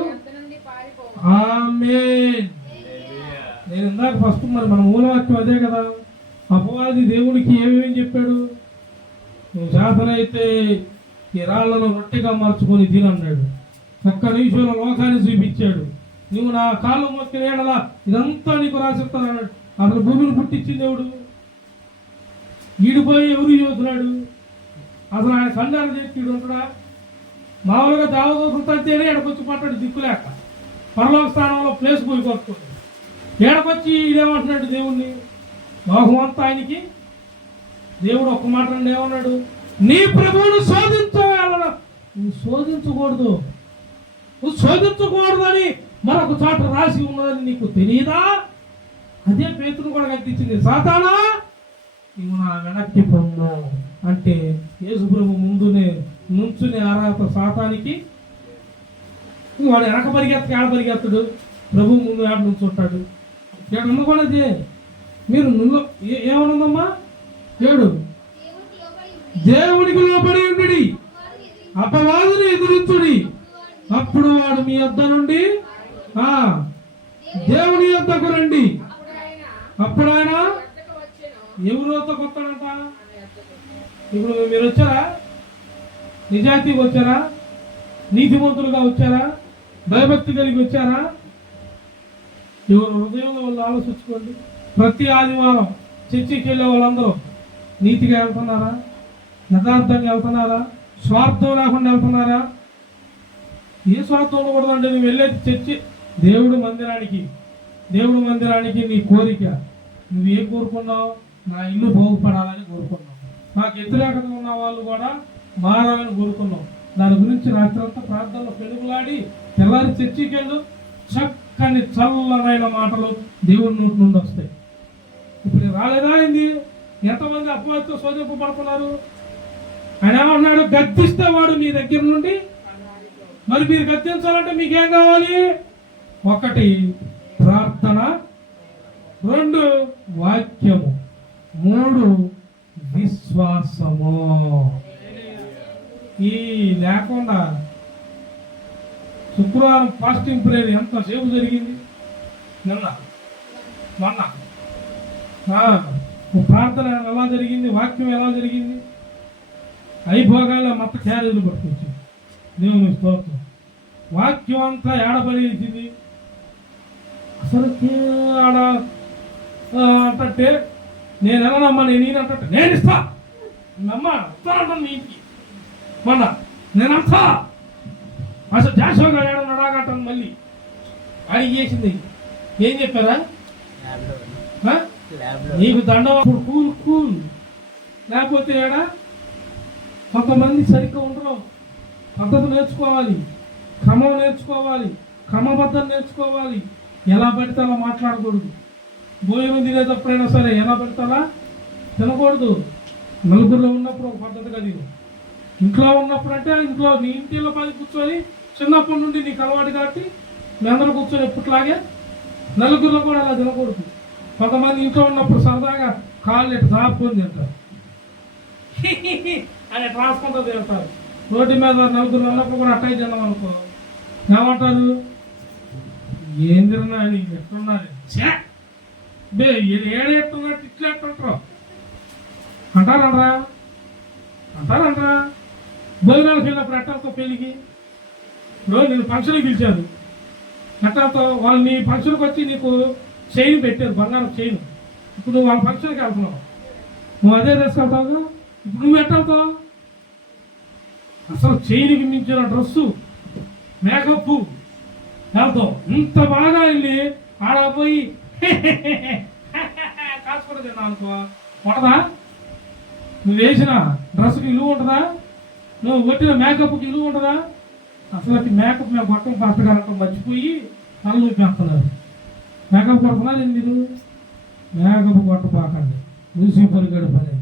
ఆమేన్. నేను ఇందాక ఫస్ట్ మరి మన మూలవాక్యం అదే కదా. అపవాది దేవుడికి ఏమేమి చెప్పాడు? నువ్వు శాసనైతే ఈ రాళ్లను రొట్టెగా మార్చుకొని తినన్నాడు. ఒక్క నిమిషంలో లోకాన్ని చూపించాడు. నువ్వు నా కాళ్ళు మొక్కిన ఏడలా ఇదంతా నీకు రాసిస్తాను అన్నాడు. అసలు భూమిని పుట్టించింది దేవుడు. ఈడిపోయి ఎవరు చూస్తున్నాడు? అసలు ఆయన కండారు చేతిడు ఉంటాడా? మామూలుగా దేవదూతంతేనే ఎడకొచ్చి పట్టాడు దిక్కులేక, పరలోక స్థానంలో ప్లేస్ పోయి కొట్టుకోండి. ఏడకొచ్చి ఇదేమంటున్నాడు దేవుణ్ణి? లోకం అంతా ఆయనకి. దేవుడు ఒక్క మాట ఏమన్నాడు? నీ ప్రభువును శోధించగలరా? నువ్వు శోధించకూడదు, నువ్వు శోధించకూడదు అని మరొక చోట రాసి ఉన్నదని నీకు తెలియదా? అదే పేతురు కూడా కట్టించింది. సాతానా నువ్వు నా వెనక్కి పొందు అంటే యేసు ప్రభు ముందునే నుంచునే అర్హత సాతానికి. వాడు వెనక పరిగెత్తక ఆడ పరిగెత్తడు, ప్రభు ముందు ఆడ నుంచుంటాడు. ఇక్కడ ఉండకూడదే. మీరు ఏమనుందమ్మా? ఏడు దేవుడికి లోబడి ఉండి అపవాదిని ఎదురించుడి, అప్పుడు వాడు మీ యొద్ద నుండి దేవుని యొద్దకు రండి. అప్పుడు ఆయన ఎవరితో కొత్తాడంట? ఇప్పుడు మీరు వచ్చారా? నిజాయితీగా వచ్చారా? నీతిమంతులుగా వచ్చారా? భయభక్తి కలిగి వచ్చారా? ఎవరు హృదయంలో వాళ్ళు ఆలోచించుకోండి. ప్రతి ఆదివారం చర్చికి వెళ్ళే వాళ్ళందరూ నీతిగా వెళ్తున్నారా? యథార్థంగా వెళ్తున్నారా? స్వార్థం లేకుండా వెళ్తున్నారా? ఏ స్వార్థం ఉండకూడదండి. నువ్వు వెళ్ళేది చర్చి దేవుడి మందిరానికి నీ కోరిక. నువ్వు ఏం కోరుకున్నావు? నా ఇల్లు బాగుపడాలని కోరుకున్నావు. నాకు వ్యతిరేకత ఉన్న వాళ్ళు కూడా మారాలని కోరుకున్నావు. దాని గురించి రాత్రంతా ప్రార్థనలో పెనుగులాడి తెల్లారి చర్చికి వెళ్ళు. చక్కని చల్లనైన మాటలు దేవుడి నోటి నుండి వస్తాయి. ఇప్పుడు రాలేదా? అయింది. ఎంతమంది అపవాదితో శోధింపబడుతున్నారు? ఆయన ఏమన్నాడు? గద్దిస్తే వాడు మీ దగ్గర నుండి. మరి మీరు గద్దించాలంటే మీకేం కావాలి? 1 ప్రార్థన, 2 వాక్యము, 3 విశ్వాసము. ఈ లేకుండా శుక్రవారం ఫాస్టింగ్ ప్రేయర్ ఎంతసేపు జరిగింది? మొన్న ప్రార్థన ఎలా జరిగింది? వాక్యం ఎలా జరిగింది? అయిపోగానే మొత్తం క్యారేజీలు పట్టుకొచ్చి దేవుని స్తోత్రం. వాక్యం అంతా ఏడబడేసింది. అసలు ఆడ అంటే నేను వెళ్ళనమ్మా, నేను అంటే నేను ఇస్తా అమ్మ వస్తానంటాను నీ ఇంటికి. మొన్న నేను అంతా అసలు జాషోగా ఏడన్నాడాగంటాను. మళ్ళీ అడిగి చేసింది ఏం చెప్పారా? నీకు దండం కూల్ కూల్. లేకపోతే ఏడా కొంతమంది సరిగ్గా ఉండరు. పద్ధతి నేర్చుకోవాలి, క్రమం నేర్చుకోవాలి, క్రమబద్ధం నేర్చుకోవాలి. ఎలా పెడితే అలా మాట్లాడకూడదు. భోజనం తినేటప్పుడైనా సరే ఎలా పెడతారా తినకూడదు. నలుగురిలో ఉన్నప్పుడు ఒక పద్ధతి కదా. ఇంట్లో ఉన్నప్పుడు అంటే ఇంట్లో నీ ఇంటిలో పది కూర్చొని చిన్నప్పటి నుండి నీకు అలవాటు కాబట్టి మీ అందరూ కూర్చొని ఎప్పట్లాగే. నలుగురిలో కూడా అలా తినకూడదు. కొంతమంది ఇంట్లో ఉన్నప్పుడు సరదాగా కాళ్ళు ఎట్టు దాపుకొని తింటారు అని రాసుకుంటూ తింటారు. రోడ్డు మీద నలుగురు ఉన్నప్పుడు కూడా అట్టయి తిన్నాం అనుకో, ఏమంటారు? ఏం తిన్నా నీకు ఎట్టున్నారు ఏడెట్టున్నట్టు ఇట్లా ఎట్టుంటారు అంటారంటరా. భోజనాలకు వెళ్ళినప్పుడు ఎట్టలతో పెళ్ళికి రోజు నేను ఫంక్షన్కి పిలిచారు. ఎట్టలతో వాళ్ళు నీ ఫంక్షన్కి వచ్చి నీకు చైన్ పెట్టారు, బంగారం చైన్. ఇప్పుడు నువ్వు వాళ్ళ ఫంక్షన్కి వెళ్తున్నావు, నువ్వు అదే తీసుకెళ్తావు. ఇప్పుడు నువ్వు ఎట్టవుతావు? అసలు చైన్కి మించిన డ్రెస్సు, మేకప్ వెళ్తావు. ఇంత బాగా వెళ్ళి ఆడపోయి కాసుకుంటూ తిన్నావు అనుకో, కొడదా? నువ్వు వేసిన డ్రెస్కి విలువ ఉంటుందా? నువ్వు కొట్టిన మేకప్కి విలువ ఉంటుందా? అసలు మేకప్ మేము కొట్టం పట్టగలటం మర్చిపోయి కళ్ళు పెడుతున్నారు. మేకప్ కొడుతున్నా నేను మీరు మేకప్ కొట్టపాకండి. లూసిఫర్ గడి పని.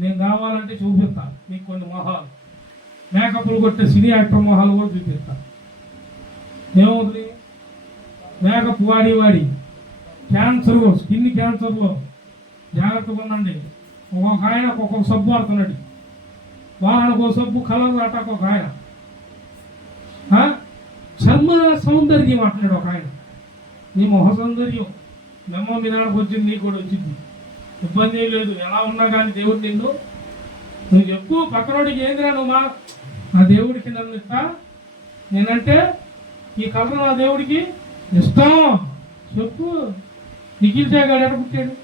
నేను కావాలంటే చూపిస్తాను మీకు కొన్ని మొహాలు. మేకప్లు కొట్టే సినీ యాక్టర్ మొహాలు కూడా చూపిస్తాను. ఏమవుతుంది? మేకప్ వాడి క్యాన్సర్, స్కిన్ క్యాన్సర్లో జాగ్రత్తగా ఉండండి. ఒక్కొక్క ఆయన ఒక్కొక్క సబ్బు వాడుతున్నాడు. వారానికి ఒక సబ్బు, కలర్ అటాక్ ఒక ఆయన. చర్మ సౌందర్యం అంటున్నాడు ఒక ఆయన. నీ మొహ సౌందర్యం మెమ్మ మీ నాన్నకు వచ్చింది, నీకు కూడా వచ్చింది. ఇబ్బంది ఏం లేదు. ఎలా ఉన్నా కానీ దేవుడు నువ్వు చెప్పు పక్కనోడికి ఏందిరా నువ్వు నా దేవుడికి నన్ను ఇస్తా, నేనంటే ఈ కలర్ నా దేవుడికి ఇష్టం చెప్పు. నిఖిల్ గారు ఎక్కడ పుట్టాడు?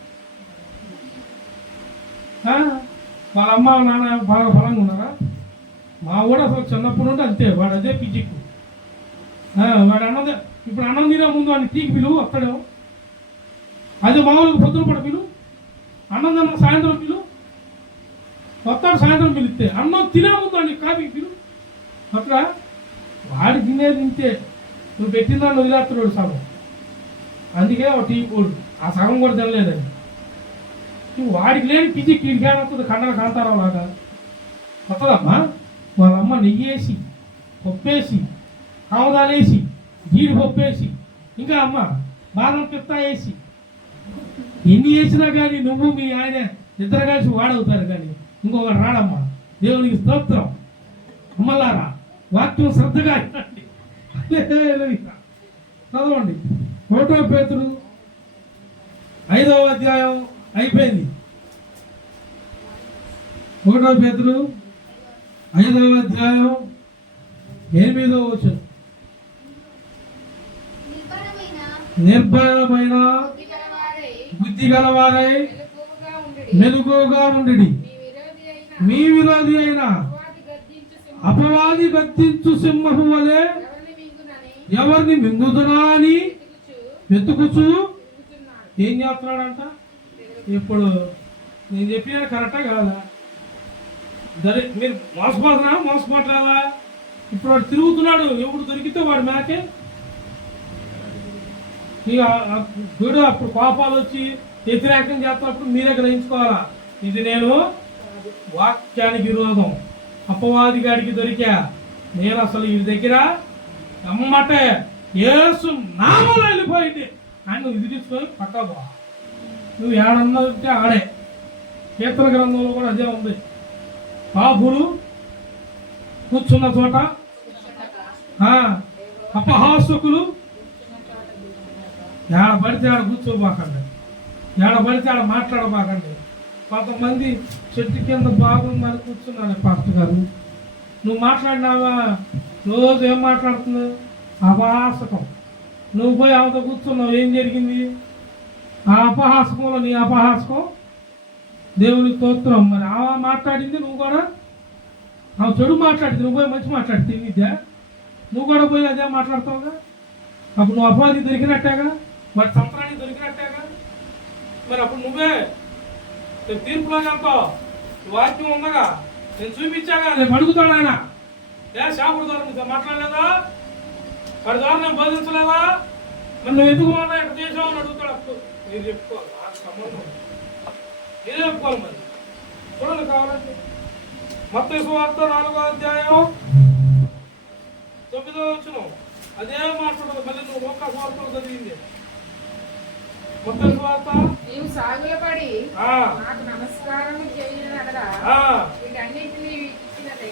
వాళ్ళ అమ్మ నాన్న బాగా బలంగా ఉన్నారా? మా కూడా అసలు చిన్నప్పుడు నుండి అంతే. వాడు అదే పిచ్చిక్కు. వాడు అన్నదే. ఇప్పుడు అన్నం తినే ముందు వాడిని తీకి పిలువు వస్తాడేమో. అదే మామూలుగా పొద్దున పడ పిలువు. అన్నం తిన్న సాయంత్రం పిలువు వస్తాడు. సాయంత్రం పిలిస్తే అన్నం తినే ముందు వాడిని కాఫీ పిలువు అట్లా. వాడు తినేది తింటే నువ్వు పెట్టిన దాన్ని వదిలేస్తున్నాడు సగం. అందుకే ఒక టీ పోడు ఆ సగం కూడా తినలేదండి. వాడికి లేని పిచ్చి కీడికాడవుతుంది. కండల కాంతారావు లాగా వస్తుందమ్మా. వాళ్ళమ్మ నెయ్యేసి, పప్పేసి, ఆముదాలేసి, జీడిపప్పు వేసి, ఇంకా అమ్మ బాదం పిస్తా వేసి, ఎన్ని వేసినా కానీ నువ్వు మీ ఆయన ఇద్దరు కలిసి వాడవుతారు. కానీ ఇంకొకటి రాడమ్మా. దేవునికి స్తోత్రం. అమ్మలారా వాక్యం శ్రద్ధగా చదవండి. 1 పేతురు 5వ అధ్యాయం అయిపోయింది. 1 పేతురు 5వ అధ్యాయం 8వ వచనం. నిర్భయమైన బుద్ధి గలవారై మెలకువగా ఉండుడి. మీ విరోధి అయిన అపవాది గద్దించు సింహము వలె ఎవరిని మింగుదునా అని వెతుకుచు ఏం చేస్తున్నాడంట? ఇప్పుడు నేను చెప్పిన కరెక్టా కాదా? మీరు మోసపోట్లేదా? ఇప్పుడు వాడు తిరుగుతున్నాడు. ఎవడు దొరికితే వాడు మేకే. ఇక వీడు అప్పుడు కోపాలు వచ్చి వ్యతిరేకం చేస్తున్నప్పుడు మీరే గ్రహించుకోవాలా. ఇది నేను వాక్యానికి విరోధం అపవాది గాడికి దొరికా. నేను అసలు ఈ దగ్గర అమ్మటే యేసు నామములో వెళ్ళిపోయింది ఆయన ఇది తీసుకొని పక్కబో. నువ్వు ఏడన్నా ఉంటే ఆడే. కీర్తన గ్రంథంలో కూడా అదే ఉంది. పాపులు కూర్చున్న చోట అపహాసకులు ఏడ పడితే ఆడ కూర్చోబాకండి, ఏడ పడితే ఆడ మాట్లాడబాకండి. కొంతమంది చెట్టు కింద బాగుందని కూర్చున్నాడు పాస్టర్ గారు. నువ్వు మాట్లాడినావా? రోజు ఏం మాట్లాడుతున్నావు? అపహాసకం. నువ్వు పోయి ఆమెతో కూర్చున్నావు, ఏం జరిగింది? ఆ అపహాసకంలో నీ అపహాసకం దేవుని స్తోత్రం. మరి ఆమె మాట్లాడింది, నువ్వు కూడా ఆమె చెడు మాట్లాడింది, నువ్వు పోయి మంచి మాట్లాడితే విద్య నువ్వు కూడా పోయి అదే మాట్లాడతావుగా. అప్పుడు నువ్వు అపవాది దొరికినట్టేగా, మరి సంప్రాణి దొరికినట్టేగా. మరి అప్పుడు నువ్వే తీర్పులో వెళ్తావు. వాక్యం ఉందగా, నేను చూపించాగా, రేపు అడుగుతాడు ఆయన. శాపుడు ద్వారా నీతో మాట్లాడలేదా? వాడి ద్వారా నేను బోధించలేదా? మరి నువ్వు ఎందుకు ఉన్నా ఎక్కడ చేసావు అని అడుగుతాడు. అప్పుడు మీరు చెప్పుకోవాలి, నాకు సంబంధం మీరే చెప్పుకోవాలి. మరి చూడండి కావాలంటే మత్తయి సువార్త 4వ అధ్యాయం 9వ వచనం అదే మాట్లాడదు. మళ్ళీ నువ్వు లూకా సువార్తలో చదివింది. మత్తయి సువార్త నీవు సాగులపడి నాకు నమస్కారం చేయనడరా వీటన్నిటిని ఇచ్చినదే.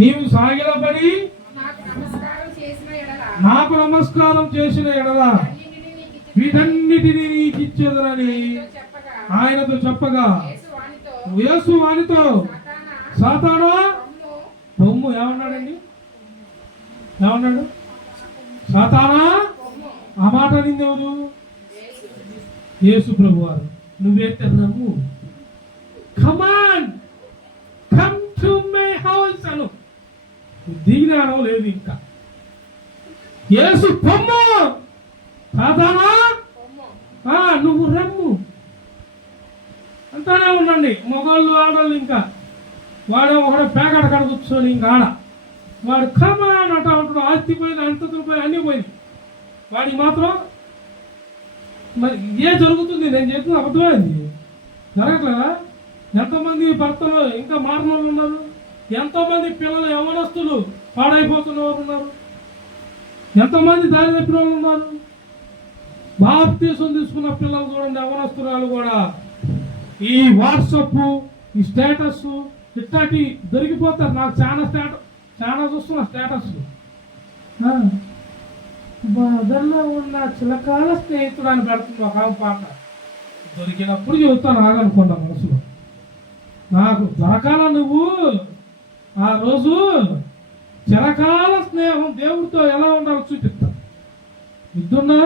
నీవు సాగిలపడి నాకు నమస్కారం చేసిన ఎడలా నాకు నమస్కారం చేసిన ఎడలా వీటన్నిటిని నీకు ఇచ్చేదనని ఆయనతో చెప్పగా యేసు వానితో సాతానా బొమ్ము ఏమన్నాడండి? ఏమన్నాడు? సాతానా ఆ మాట నింది ఎవరు? యేసు ప్రభు వారు. నువ్వైతే రమ్ము, come on come to my house అను. దిగినాడో లేదు ఇంకా. యేసు పొమ్ము, సాతానా నువ్వు రమ్ము అంటానే ఉండండి. మగవాళ్ళు ఆడవాళ్ళు ఇంకా వాడు ఒకడే పేకాట కాడ కూర్చొని ఇంకా ఆడ వాడు కమాన్ అంటా ఉంటాడు. ఆస్తి పోయింది, అంతతులు పోయి అన్నీ పోయింది. వాడికి మాత్రం మరి ఇదే జరుగుతుంది. నేను చెప్తున్న అబద్ధమైంది, జరగట్లేదా? ఎంతమంది భర్తలు ఇంకా మారిన వాళ్ళు ఉన్నారు, ఎంతోమంది పిల్లలు యవ్వనస్తులు పాడైపోతున్న వాళ్ళు ఉన్నారు, ఎంతమంది దారి తప్పిన వాళ్ళు ఉన్నారు. బాప్తీసం తీసుకున్న పిల్లలు చూడండి, యవ్వనస్తురాలు కూడా ఈ వాట్సప్, ఈ స్టేటస్ ఇట్లాంటి దొరికిపోతారు. నాకు చాలా చూస్తున్నా స్టేటస్. బదల్లో ఉన్న చిలకాల స్నేహితుడు అని పెడుతుంది ఒక పాట. దొరికినప్పుడు చెబుతాను ఆగనుకున్నా మనసులో. నాకు దొరకాల నువ్వు ఆ రోజు చిరకాల స్నేహం దేవుడితో ఎలా ఉండాలో చూపిస్తా. ఇద్దున్నా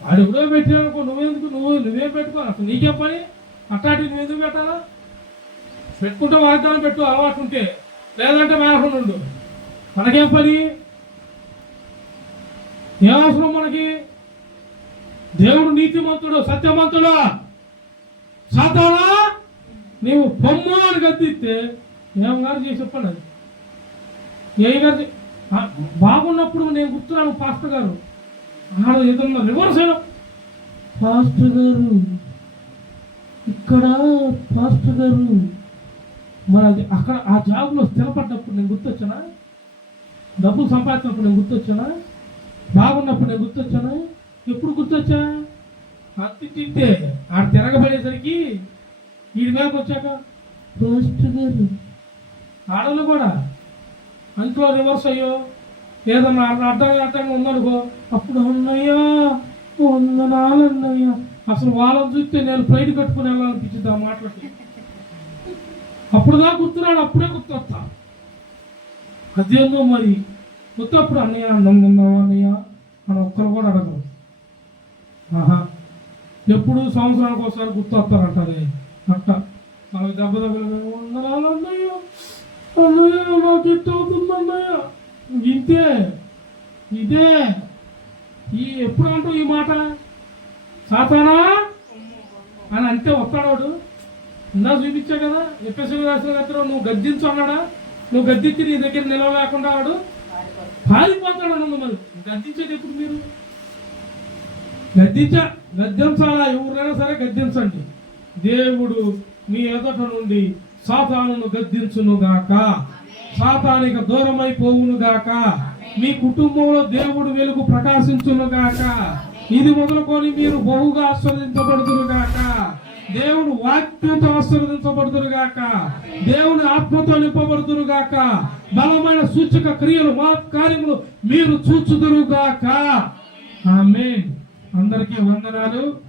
వాడు ఎవడో పెట్టానుకో, నువ్వెందుకు నువ్వేం పెట్టుకో, అసలు నీకే పని అట్లాంటి నువ్వెందుకు పెట్టాలా? పెట్టుకుంటే వాగ్దానం పెట్టు అలవాటు ఉంటే, లేదంటే మేనకుండా ఉండు. మనకేం పని? ఏ అవసరం మనకి? దేవుడు నీతిమంతుడు, సత్యమంతుడు. సాతానా నీవు పొమ్ము అని గద్దిస్తే ఏం గారు చేసి చెప్పండి. అది ఏ గారు బాగున్నప్పుడు నేను గుర్తున్నాను. పాస్టర్ గారు ఆడ ఏదన్నా రివర్స్ అయినా, పాస్టర్ గారు ఇక్కడ పాస్టర్ గారు మరి అది అక్కడ ఆ జాబ్లో స్థిరపడ్డప్పుడు నేను గుర్తొచ్చానా? డబ్బులు సంపాదించినప్పుడు నేను గుర్తొచ్చానా? బాగున్నప్పుడు నేను గుర్తొచ్చానా? ఎప్పుడు గుర్తొచ్చా? అత్తిట్టే ఆడ తిరగబడేసరికి వీడి మీదకి వచ్చాక పాస్టర్ గారు ఆడలు కూడా అంట్లో రివర్స్ అయ్యో ఏదన్నా అడ్డంగా ఉందనుకో, అప్పుడు అన్నయ్యా వందనాలు అన్నయ్యా. అసలు వాళ్ళని చూస్తే నేను ఫ్లైట్ కట్టుకుని వెళ్ళాలనిపించింది ఆ మాటలకి. అప్పుడుదా గుర్తున్నాడు, అప్పుడే గుర్తొస్తా. అదేందో మరి గుర్తప్పుడు అన్నయ్య అన్నం తిన్నావా అన్నయ్య అని ఒక్కరు కూడా అడగరు. ఎప్పుడు సంవత్సరానికి ఒకసారి గుర్తొస్తారంటారే అట్ట. మనకు దెబ్బ వందనాలు అన్నయ్య, అన్నయ్య నాకు ఇట్ అవుతుంది అన్నయ్య. ఇంతే ఇదే ఎప్పుడు అంటావు ఈ మాట? సాతానా అని అంటే వస్తాడు. ఇందా చూపించా కదా, ఎప్పేసి రాసిన దగ్గర నువ్వు గద్దించు అన్నాడా? నువ్వు గద్దించి నీ దగ్గర నిలవలేకుండా వాడు పారిపోతాడు అన్నది. మరి గద్దించేది ఎప్పుడు? మీరు గద్దించాలా? ఎవరైనా సరే గద్దించండి. దేవుడు మీ ఎదుట నుండి సాతానును గద్దించునుగాక. సాతానికి దూరమైపోవునుగాక. మీ కుటుంబంలో దేవుడు వెలుగు ప్రకాశించునుగాక. ఇది మొదలుకొని మీరు బహుగా ఆశీర్వదించబడుదురుగాక. దేవుడు వాక్యంతో ఆశీర్వదించబడుదురుగాక. దేవుని ఆత్మతో నింపబడుదురుగాక. బలమైన సూచక క్రియలు మా కార్యములు మీరు చూచుదురుగాక. ఆమేన్. అందరికీ వందనాలు.